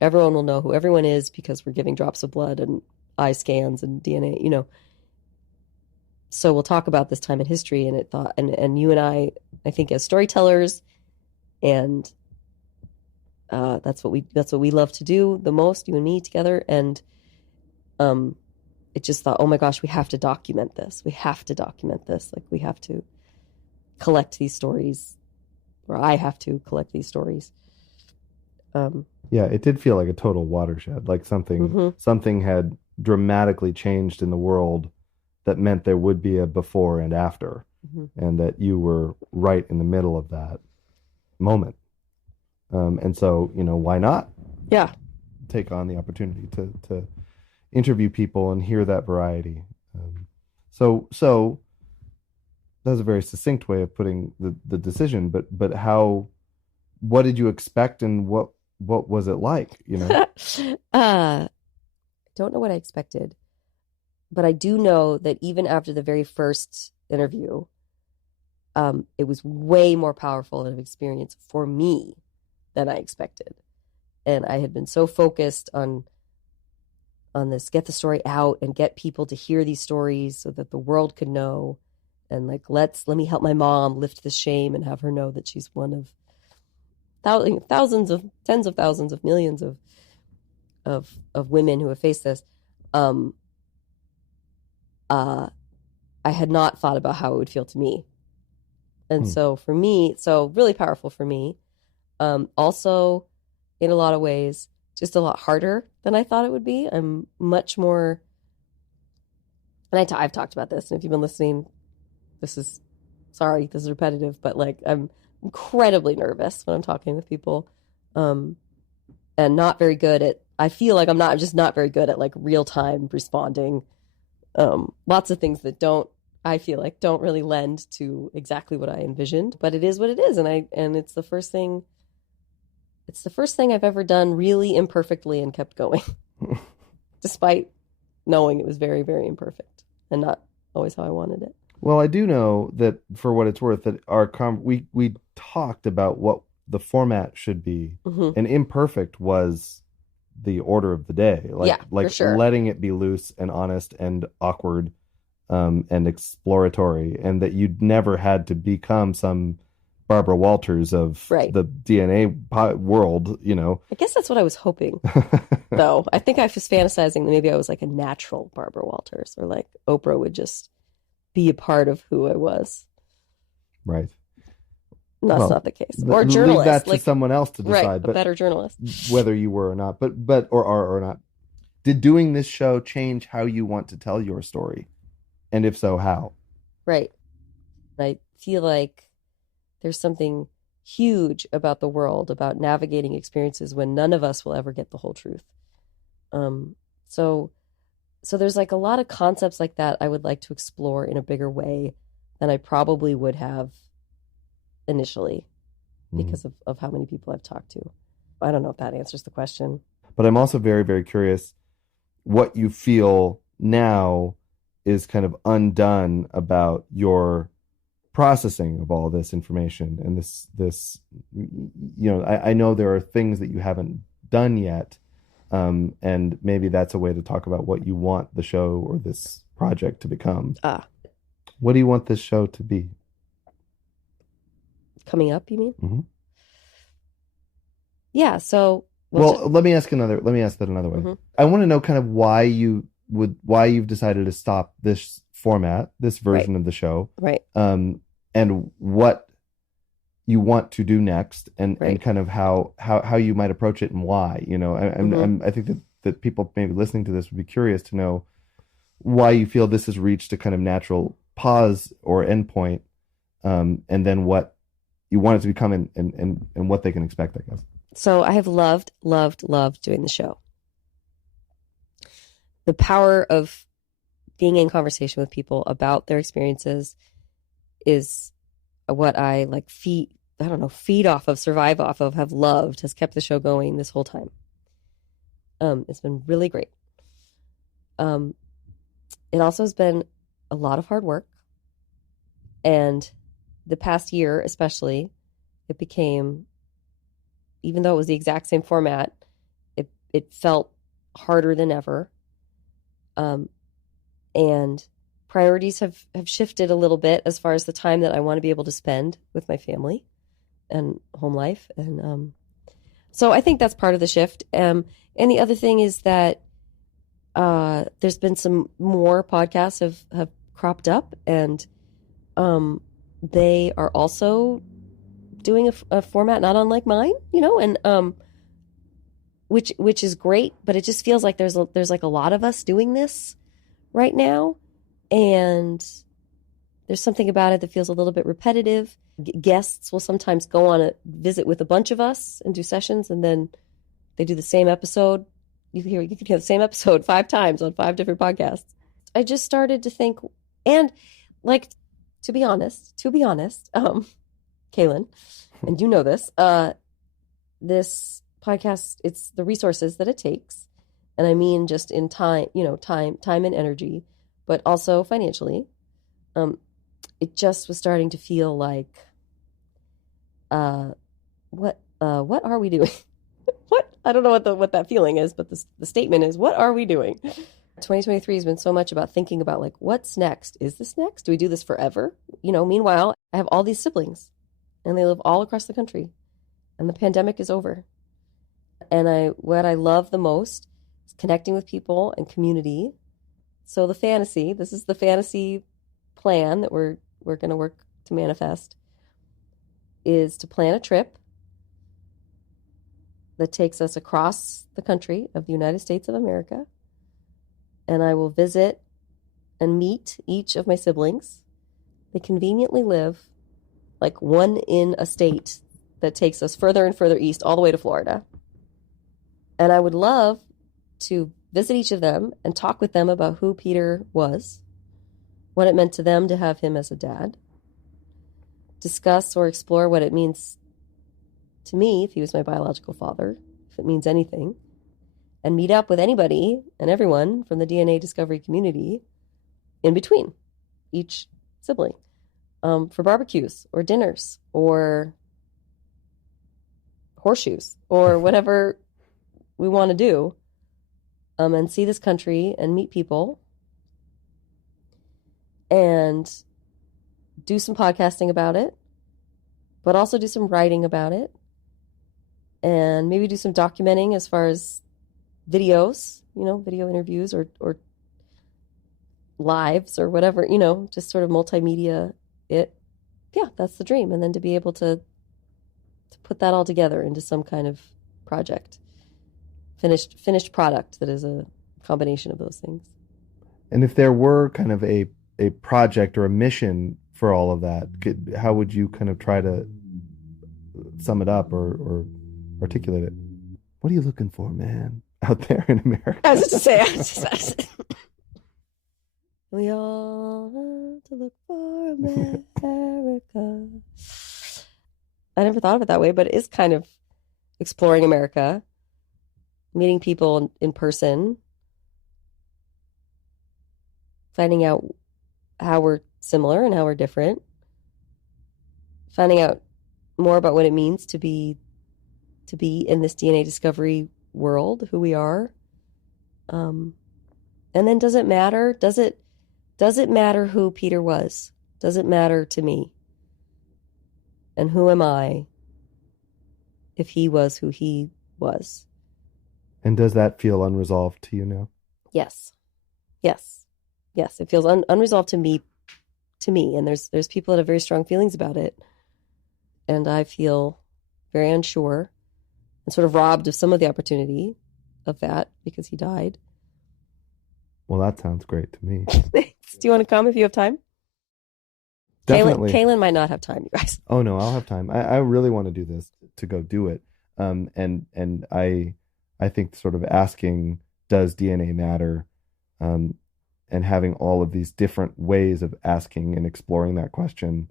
Everyone will know who everyone is because we're giving drops of blood and eye scans and DNA, So we'll talk about this time in history, and you and I think as storytellers, and that's what we love to do the most, you and me together. And it just thought, oh my gosh, we have to document this. We have to document this. Like, we have to collect these stories, or I have to collect these stories. Yeah, it did feel like a total watershed, like something had dramatically changed in the world that meant there would be a before and after, and that you were right in the middle of that moment. And so, why not? Yeah. Take on the opportunity to interview people and hear that variety. So that's a very succinct way of putting the decision, but what did you expect, and what was it like, Don't know what I expected, but I do know that even after the very first interview, it was way more powerful of an experience for me than I expected. And I had been so focused on this, get the story out and get people to hear these stories so that the world could know. And like, let me help my mom lift the shame and have her know that she's one of thousands of tens of thousands of millions of women who have faced this. I had not thought about how it would feel to me. And so for me, really powerful for me. Also, in a lot of ways, just a lot harder than I thought it would be. I'm much more, and I've talked about this, and if you've been listening, this is repetitive, but like, I'm incredibly nervous when I'm talking with people, and not very good at, I feel like I'm just not very good at like real time responding. Lots of things that I feel like don't really lend to exactly what I envisioned, but it is what it is. And it's the first thing I've ever done really imperfectly and kept going, despite knowing it was very, very imperfect and not always how I wanted it. Well, I do know that, for what it's worth, that we talked about what the format should be, and imperfect was the order of the day. For sure. Letting it be loose and honest and awkward, and exploratory, and that you'd never had to become some Barbara Walters of the DNA world, I guess that's what I was hoping, though. I think I was fantasizing that maybe I was like a natural Barbara Walters, or like Oprah would just be a part of who I was. Right. That's Well, not the case. Or a journalist. Leave that to like, someone else to decide. right, a but better journalist. whether you were or not, or not. Did doing this show change how you want to tell your story? And if so, how? Right. I feel like there's something huge about the world, about navigating experiences when none of us will ever get the whole truth. So there's like a lot of concepts like that I would like to explore in a bigger way than I probably would have initially because of how many people I've talked to. I don't know if that answers the question. But I'm also very, very curious what you feel now is kind of undone about your processing of all this information and this I know there are things that you haven't done yet, and maybe that's a way to talk about what you want the show or this project to become. What do you want this show to be coming up, you mean? Mm-hmm. Yeah, so let me ask that another way. Mm-hmm. I want to know kind of why you've decided to stop this format, this version of the show, right? And what you want to do next, and kind of how you might approach it and why. I think that people maybe listening to this would be curious to know why you feel this has reached a kind of natural pause or endpoint, and then what you want it to become and what they can expect, I guess. So I have loved doing the show. The power of being in conversation with people about their experiences is what I feed off of, survive off of, have loved, has kept the show going this whole time. It's been really great. It also has been a lot of hard work. And the past year, especially, it became, even though it was the exact same format, it felt harder than ever. And priorities have shifted a little bit as far as the time that I want to be able to spend with my family and home life. And so I think that's part of the shift. And the other thing is that there's been some more podcasts have cropped up, and they are also doing a format not unlike mine, and which is great, but it just feels like there's like a lot of us doing this right now, and there's something about it that feels a little bit repetitive. Guests will sometimes go on a visit with a bunch of us and do sessions, and then they do the same episode. You can hear the same episode 5 times on 5 different podcasts. I just started to think, and to be honest, Kalen, and you know this, this podcast, it's the resources that it takes, and I mean just in time, time and energy, but also financially. It just was starting to feel like, what are we doing? I don't know what that feeling is, but the statement is, what are we doing? 2023 has been so much about thinking about what's next? Is this next? Do we do this forever? Meanwhile, I have all these siblings, and they live all across the country, and the pandemic is over. And what I love the most is connecting with people and community. So this is the fantasy plan that we're going to work to manifest, is to plan a trip that takes us across the country of the United States of America. And I will visit and meet each of my siblings. They conveniently live one in a state that takes us further and further east, all the way to Florida. And I would love to visit each of them and talk with them about who Peter was, what it meant to them to have him as a dad, discuss or explore what it means to me if he was my biological father, if it means anything, and meet up with anybody and everyone from the DNA discovery community in between each sibling, for barbecues or dinners or horseshoes or whatever we want to do, and see this country and meet people and do some podcasting about it, but also do some writing about it, and maybe do some documenting as far as videos, video interviews or lives or whatever, just sort of multimedia. That's the dream. And then to be able to put that all together into some kind of project, finished product that is a combination of those things. And if there were kind of a project or a mission for all of that, how would you kind of try to sum it up or articulate it? What are you looking for, man, out there in America? I was just to say, we all have to look for America. I never thought of it that way, but it is kind of exploring America, meeting people in person, finding out how we're similar and how we're different, finding out more about what it means to be in this DNA discovery world, who we are. And then does it matter? Does it matter who Peter was? Does it matter to me? And who am I if he was who he was? And does that feel unresolved to you now? Yes. It feels unresolved to me. And there's people that have very strong feelings about it. And I feel very unsure and sort of robbed of some of the opportunity of that because he died. Well, that sounds great to me. Thanks. Do you want to come if you have time? Definitely. Kalen might not have time, you guys. Oh no, I'll have time. I really want to do this, to go do it. And I think sort of asking, does DNA matter? And having all of these different ways of asking and exploring that question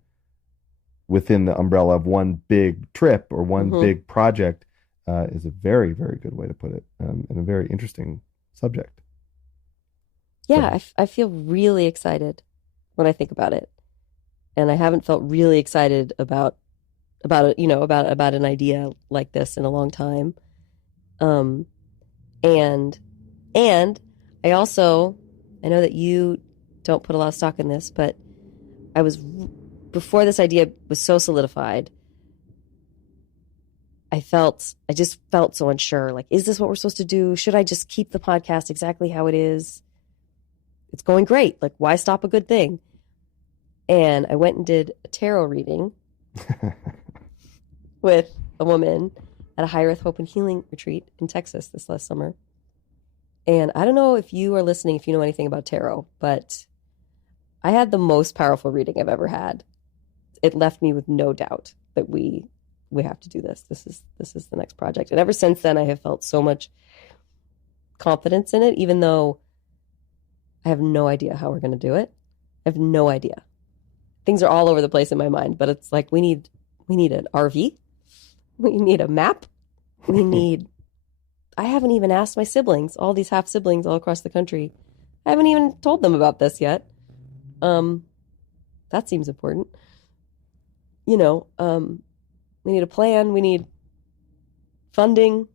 within the umbrella of one big trip or one big project is a very, very good way to put it, and a very interesting subject. Yeah, I feel really excited when I think about it. And I haven't felt really excited about an idea like this in a long time. And I know that you don't put a lot of stock in this, but before this idea was so solidified, I just felt so unsure. Like, is this what we're supposed to do? Should I just keep the podcast exactly how it is? It's going great. Like, why stop a good thing? And I went and did a tarot reading with a woman at a High Earth Hope and Healing retreat in Texas this last summer. And I don't know if you are listening, if you know anything about tarot, but I had the most powerful reading I've ever had. It left me with no doubt that we have to do this. This is the next project. And ever since then, I have felt so much confidence in it, even though I have no idea how we're going to do it. I have no idea. Things are all over the place in my mind, but it's like we need an RV. We need a map. I haven't even asked my siblings, all these half siblings all across the country. I haven't even told them about this yet. That seems important. We need a plan. We need funding.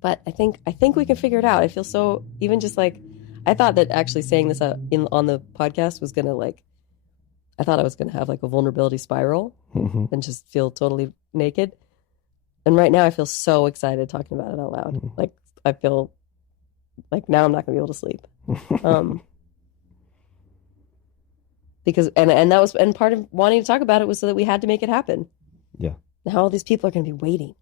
But I think we can figure it out. I feel so, even just like, I thought that actually saying this on the podcast was gonna I thought I was gonna have like a vulnerability spiral and just feel totally naked. And right now I feel so excited talking about it out loud. Like, I feel like now I'm not gonna be able to sleep. Because that was part of wanting to talk about it was so that we had to make it happen. Yeah. Now all these people are gonna be waiting.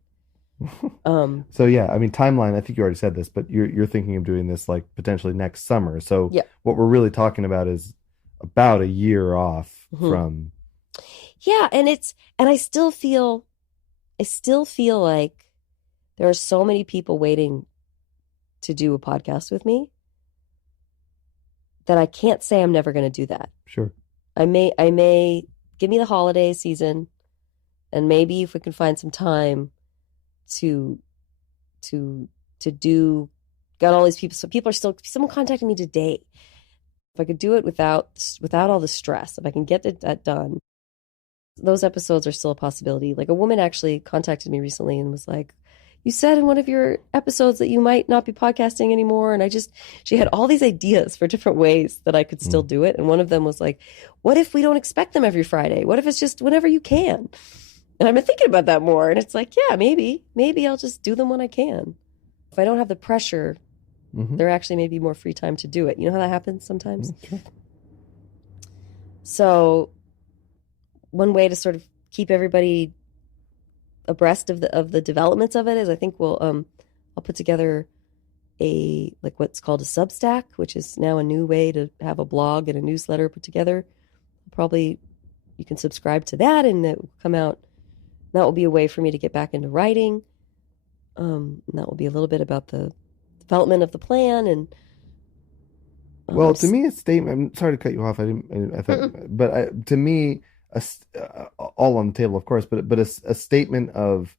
So yeah, I mean, timeline, I think you already said this, but you're thinking of doing this like potentially next summer. So yeah. What we're really talking about is about a year off from. Yeah. And I still feel like there are so many people waiting to do a podcast with me that I can't say I'm never going to do that. Sure. I may give me the holiday season, and maybe if we can find some time to do, got all these people. So people are someone contacted me today. If I could do it without all the stress, if I can get that done, those episodes are still a possibility. Like, a woman actually contacted me recently and was like, you said in one of your episodes that you might not be podcasting anymore. And she had all these ideas for different ways that I could still do it. And one of them was like, what if we don't expect them every Friday? What if it's just whenever you can? And I've been thinking about that more. And it's like, yeah, maybe I'll just do them when I can. If I don't have the pressure there actually may be more free time to do it. You know how that happens sometimes? Sure. So one way to sort of keep everybody abreast of the developments of it is I think I'll put together what's called a Substack, which is now a new way to have a blog and a newsletter put together. Probably you can subscribe to that and it will come out. That will be a way for me to get back into writing. And that will be a little bit about the development of the plan and well, to me, a statement. I'm sorry to cut you off. I thought, but to me, all on the table, of course. But a statement of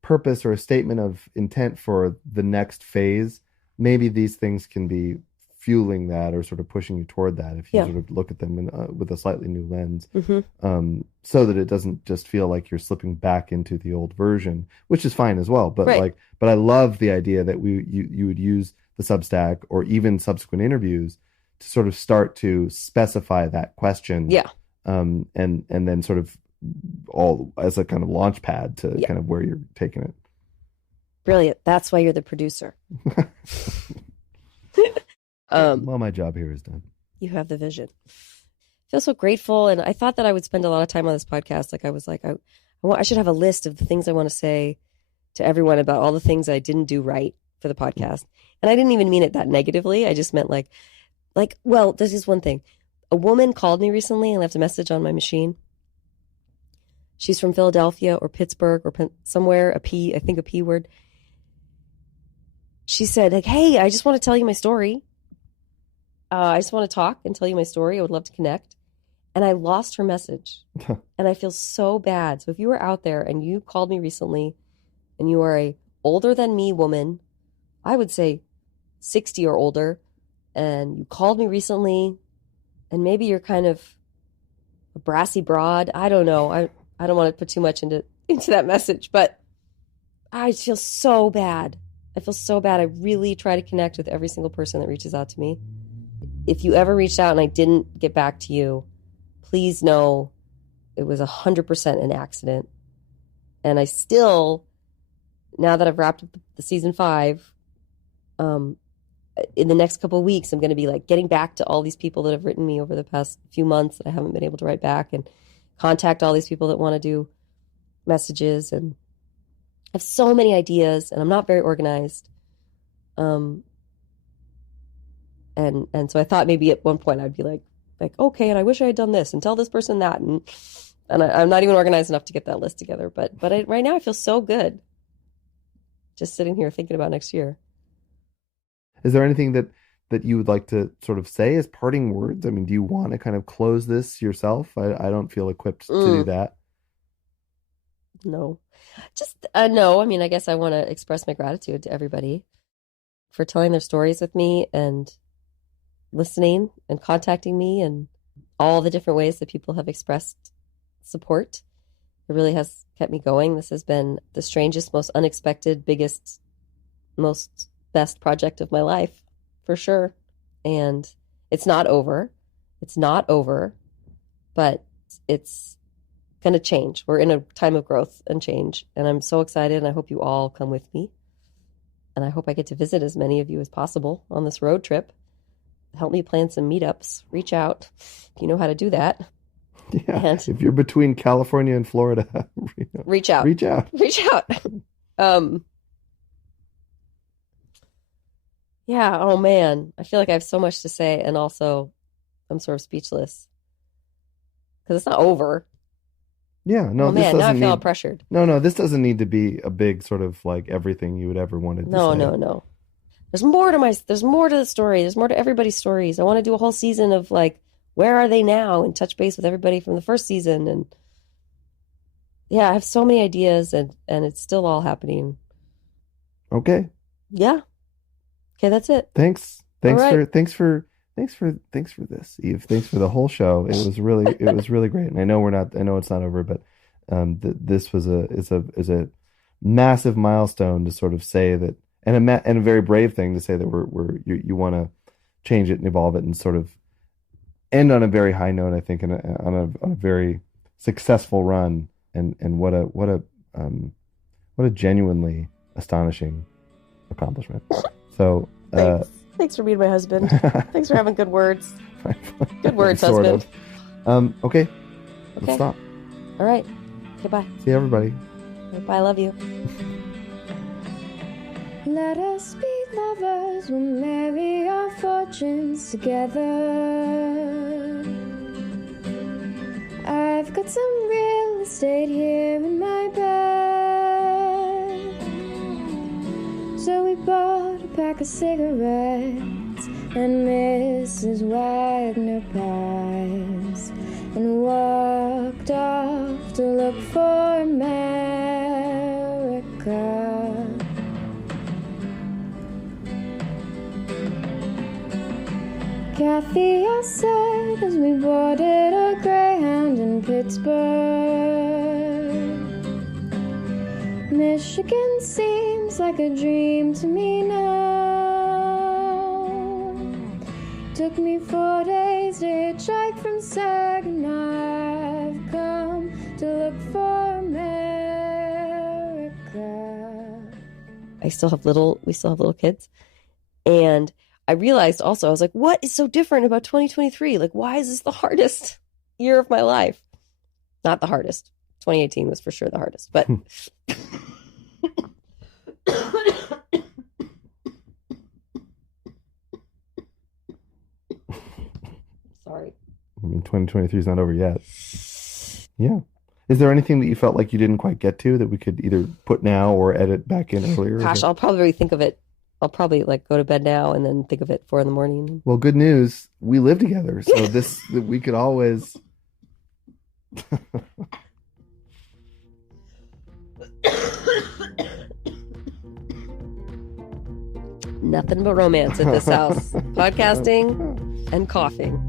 purpose or a statement of intent for the next phase. Maybe these things can be fueling that or sort of pushing you toward that if you sort of look at them with a slightly new lens, so that it doesn't just feel like you're slipping back into the old version, which is fine as well. But but I love the idea that you would use the Substack or even subsequent interviews to sort of start to specify that question. And then sort of all as a kind of launch pad to kind of where you're taking it. Brilliant. That's why you're the producer. Well, my job here is done. You have the vision. I feel so grateful. And I thought that I would spend a lot of time on this podcast. Like I was like, I should have a list of the things I want to say to everyone about all the things I didn't do right for the podcast. And I didn't even mean it that negatively. I just meant well, this is one thing. A woman called me recently and left a message on my machine. She's from Philadelphia or Pittsburgh or somewhere, I think a P word. She said, like, hey, I just want to tell you my story. I just want to talk and tell you my story. I would love to connect. And I lost her message. And I feel so bad. So if you were out there and you called me recently and you are a older than me woman, I would say 60 or older, and you called me recently and maybe you're kind of a brassy broad. I don't know. I don't want to put too much into that message, but I feel so bad. I feel so bad. I really try to connect with every single person that reaches out to me. If you ever reached out and I didn't get back to you, please know it was 100% an accident. And I still, now that I've wrapped up the season 5, in the next couple of weeks, I'm going to be like getting back to all these people that have written me over the past few months that I haven't been able to write back, and contact all these people that want to do messages. And I have so many ideas and I'm not very organized. And so I thought maybe at one point I'd be like, okay, and I wish I had done this and tell this person that. And I'm not even organized enough to get that list together. But right now I feel so good just sitting here thinking about next year. Is there anything that you would like to sort of say as parting words? I mean, do you want to kind of close this yourself? I don't feel equipped to do that. No. Just no. I mean, I guess I want to express my gratitude to everybody for telling their stories with me and listening and contacting me and all the different ways that people have expressed support. It really has kept me going. This has been the strangest, most unexpected, biggest, most best project of my life, for sure. And it's not over. It's not over, but it's going to change. We're in a time of growth and change, and I'm so excited, and I hope you all come with me. And I hope I get to visit as many of you as possible on this road trip. Help me plan some meetups. Reach out if you know how to do that. Yeah, and if you're between California and Florida, reach out. Reach out. Reach out. Yeah, oh man. I feel like I have so much to say, and also I'm sort of speechless. Because it's not over. Yeah, no, oh, this man, doesn't now I feel need, pressured. No, this doesn't need to be a big sort of like everything you would ever wanted to say. No. There's more to the story. There's more to everybody's stories. I want to do a whole season of like, where are they now? And touch base with everybody from the first season. And yeah, I have so many ideas, and it's still all happening. Okay. Yeah. Okay, that's it. Thanks right. thanks for this, Eve. Thanks for the whole show. It was really great. And I know it's not over, but this was a massive milestone to sort of say that, and a very brave thing to say that you want to change it and evolve it and sort of end on a very high note, I think, on a very successful run, and what a genuinely astonishing accomplishment. So Thanks for being my husband. Thanks for having good words. Good words, Sort husband. of. Okay. Okay. Let's stop. All right. Okay, bye. See you, everybody. Bye, I love you. Let us be lovers, we'll marry our fortunes together. I've got some real estate here in my bed. So we bought a pack of cigarettes and Mrs. Wagner pies and walked off to look for America. Kathy, I said as we boarded a Greyhound in Pittsburgh, Michigan seems like a dream to me now. Took me 4 days to hitchhike from Saginaw. I've come to look for America. We still have little kids. And I realized also, I was like, what is so different about 2023? Like, why is this the hardest year of my life? Not the hardest. 2018 was for sure the hardest, but sorry. I mean, 2023 is not over yet. Yeah. Is there anything that you felt like you didn't quite get to that we could either put now or edit back in earlier? Gosh, I'll probably think of it. I'll probably like go to bed now and then think of it 4 a.m. Well, good news. We live together. So we could always. Nothing but romance at this house. Podcasting and coughing.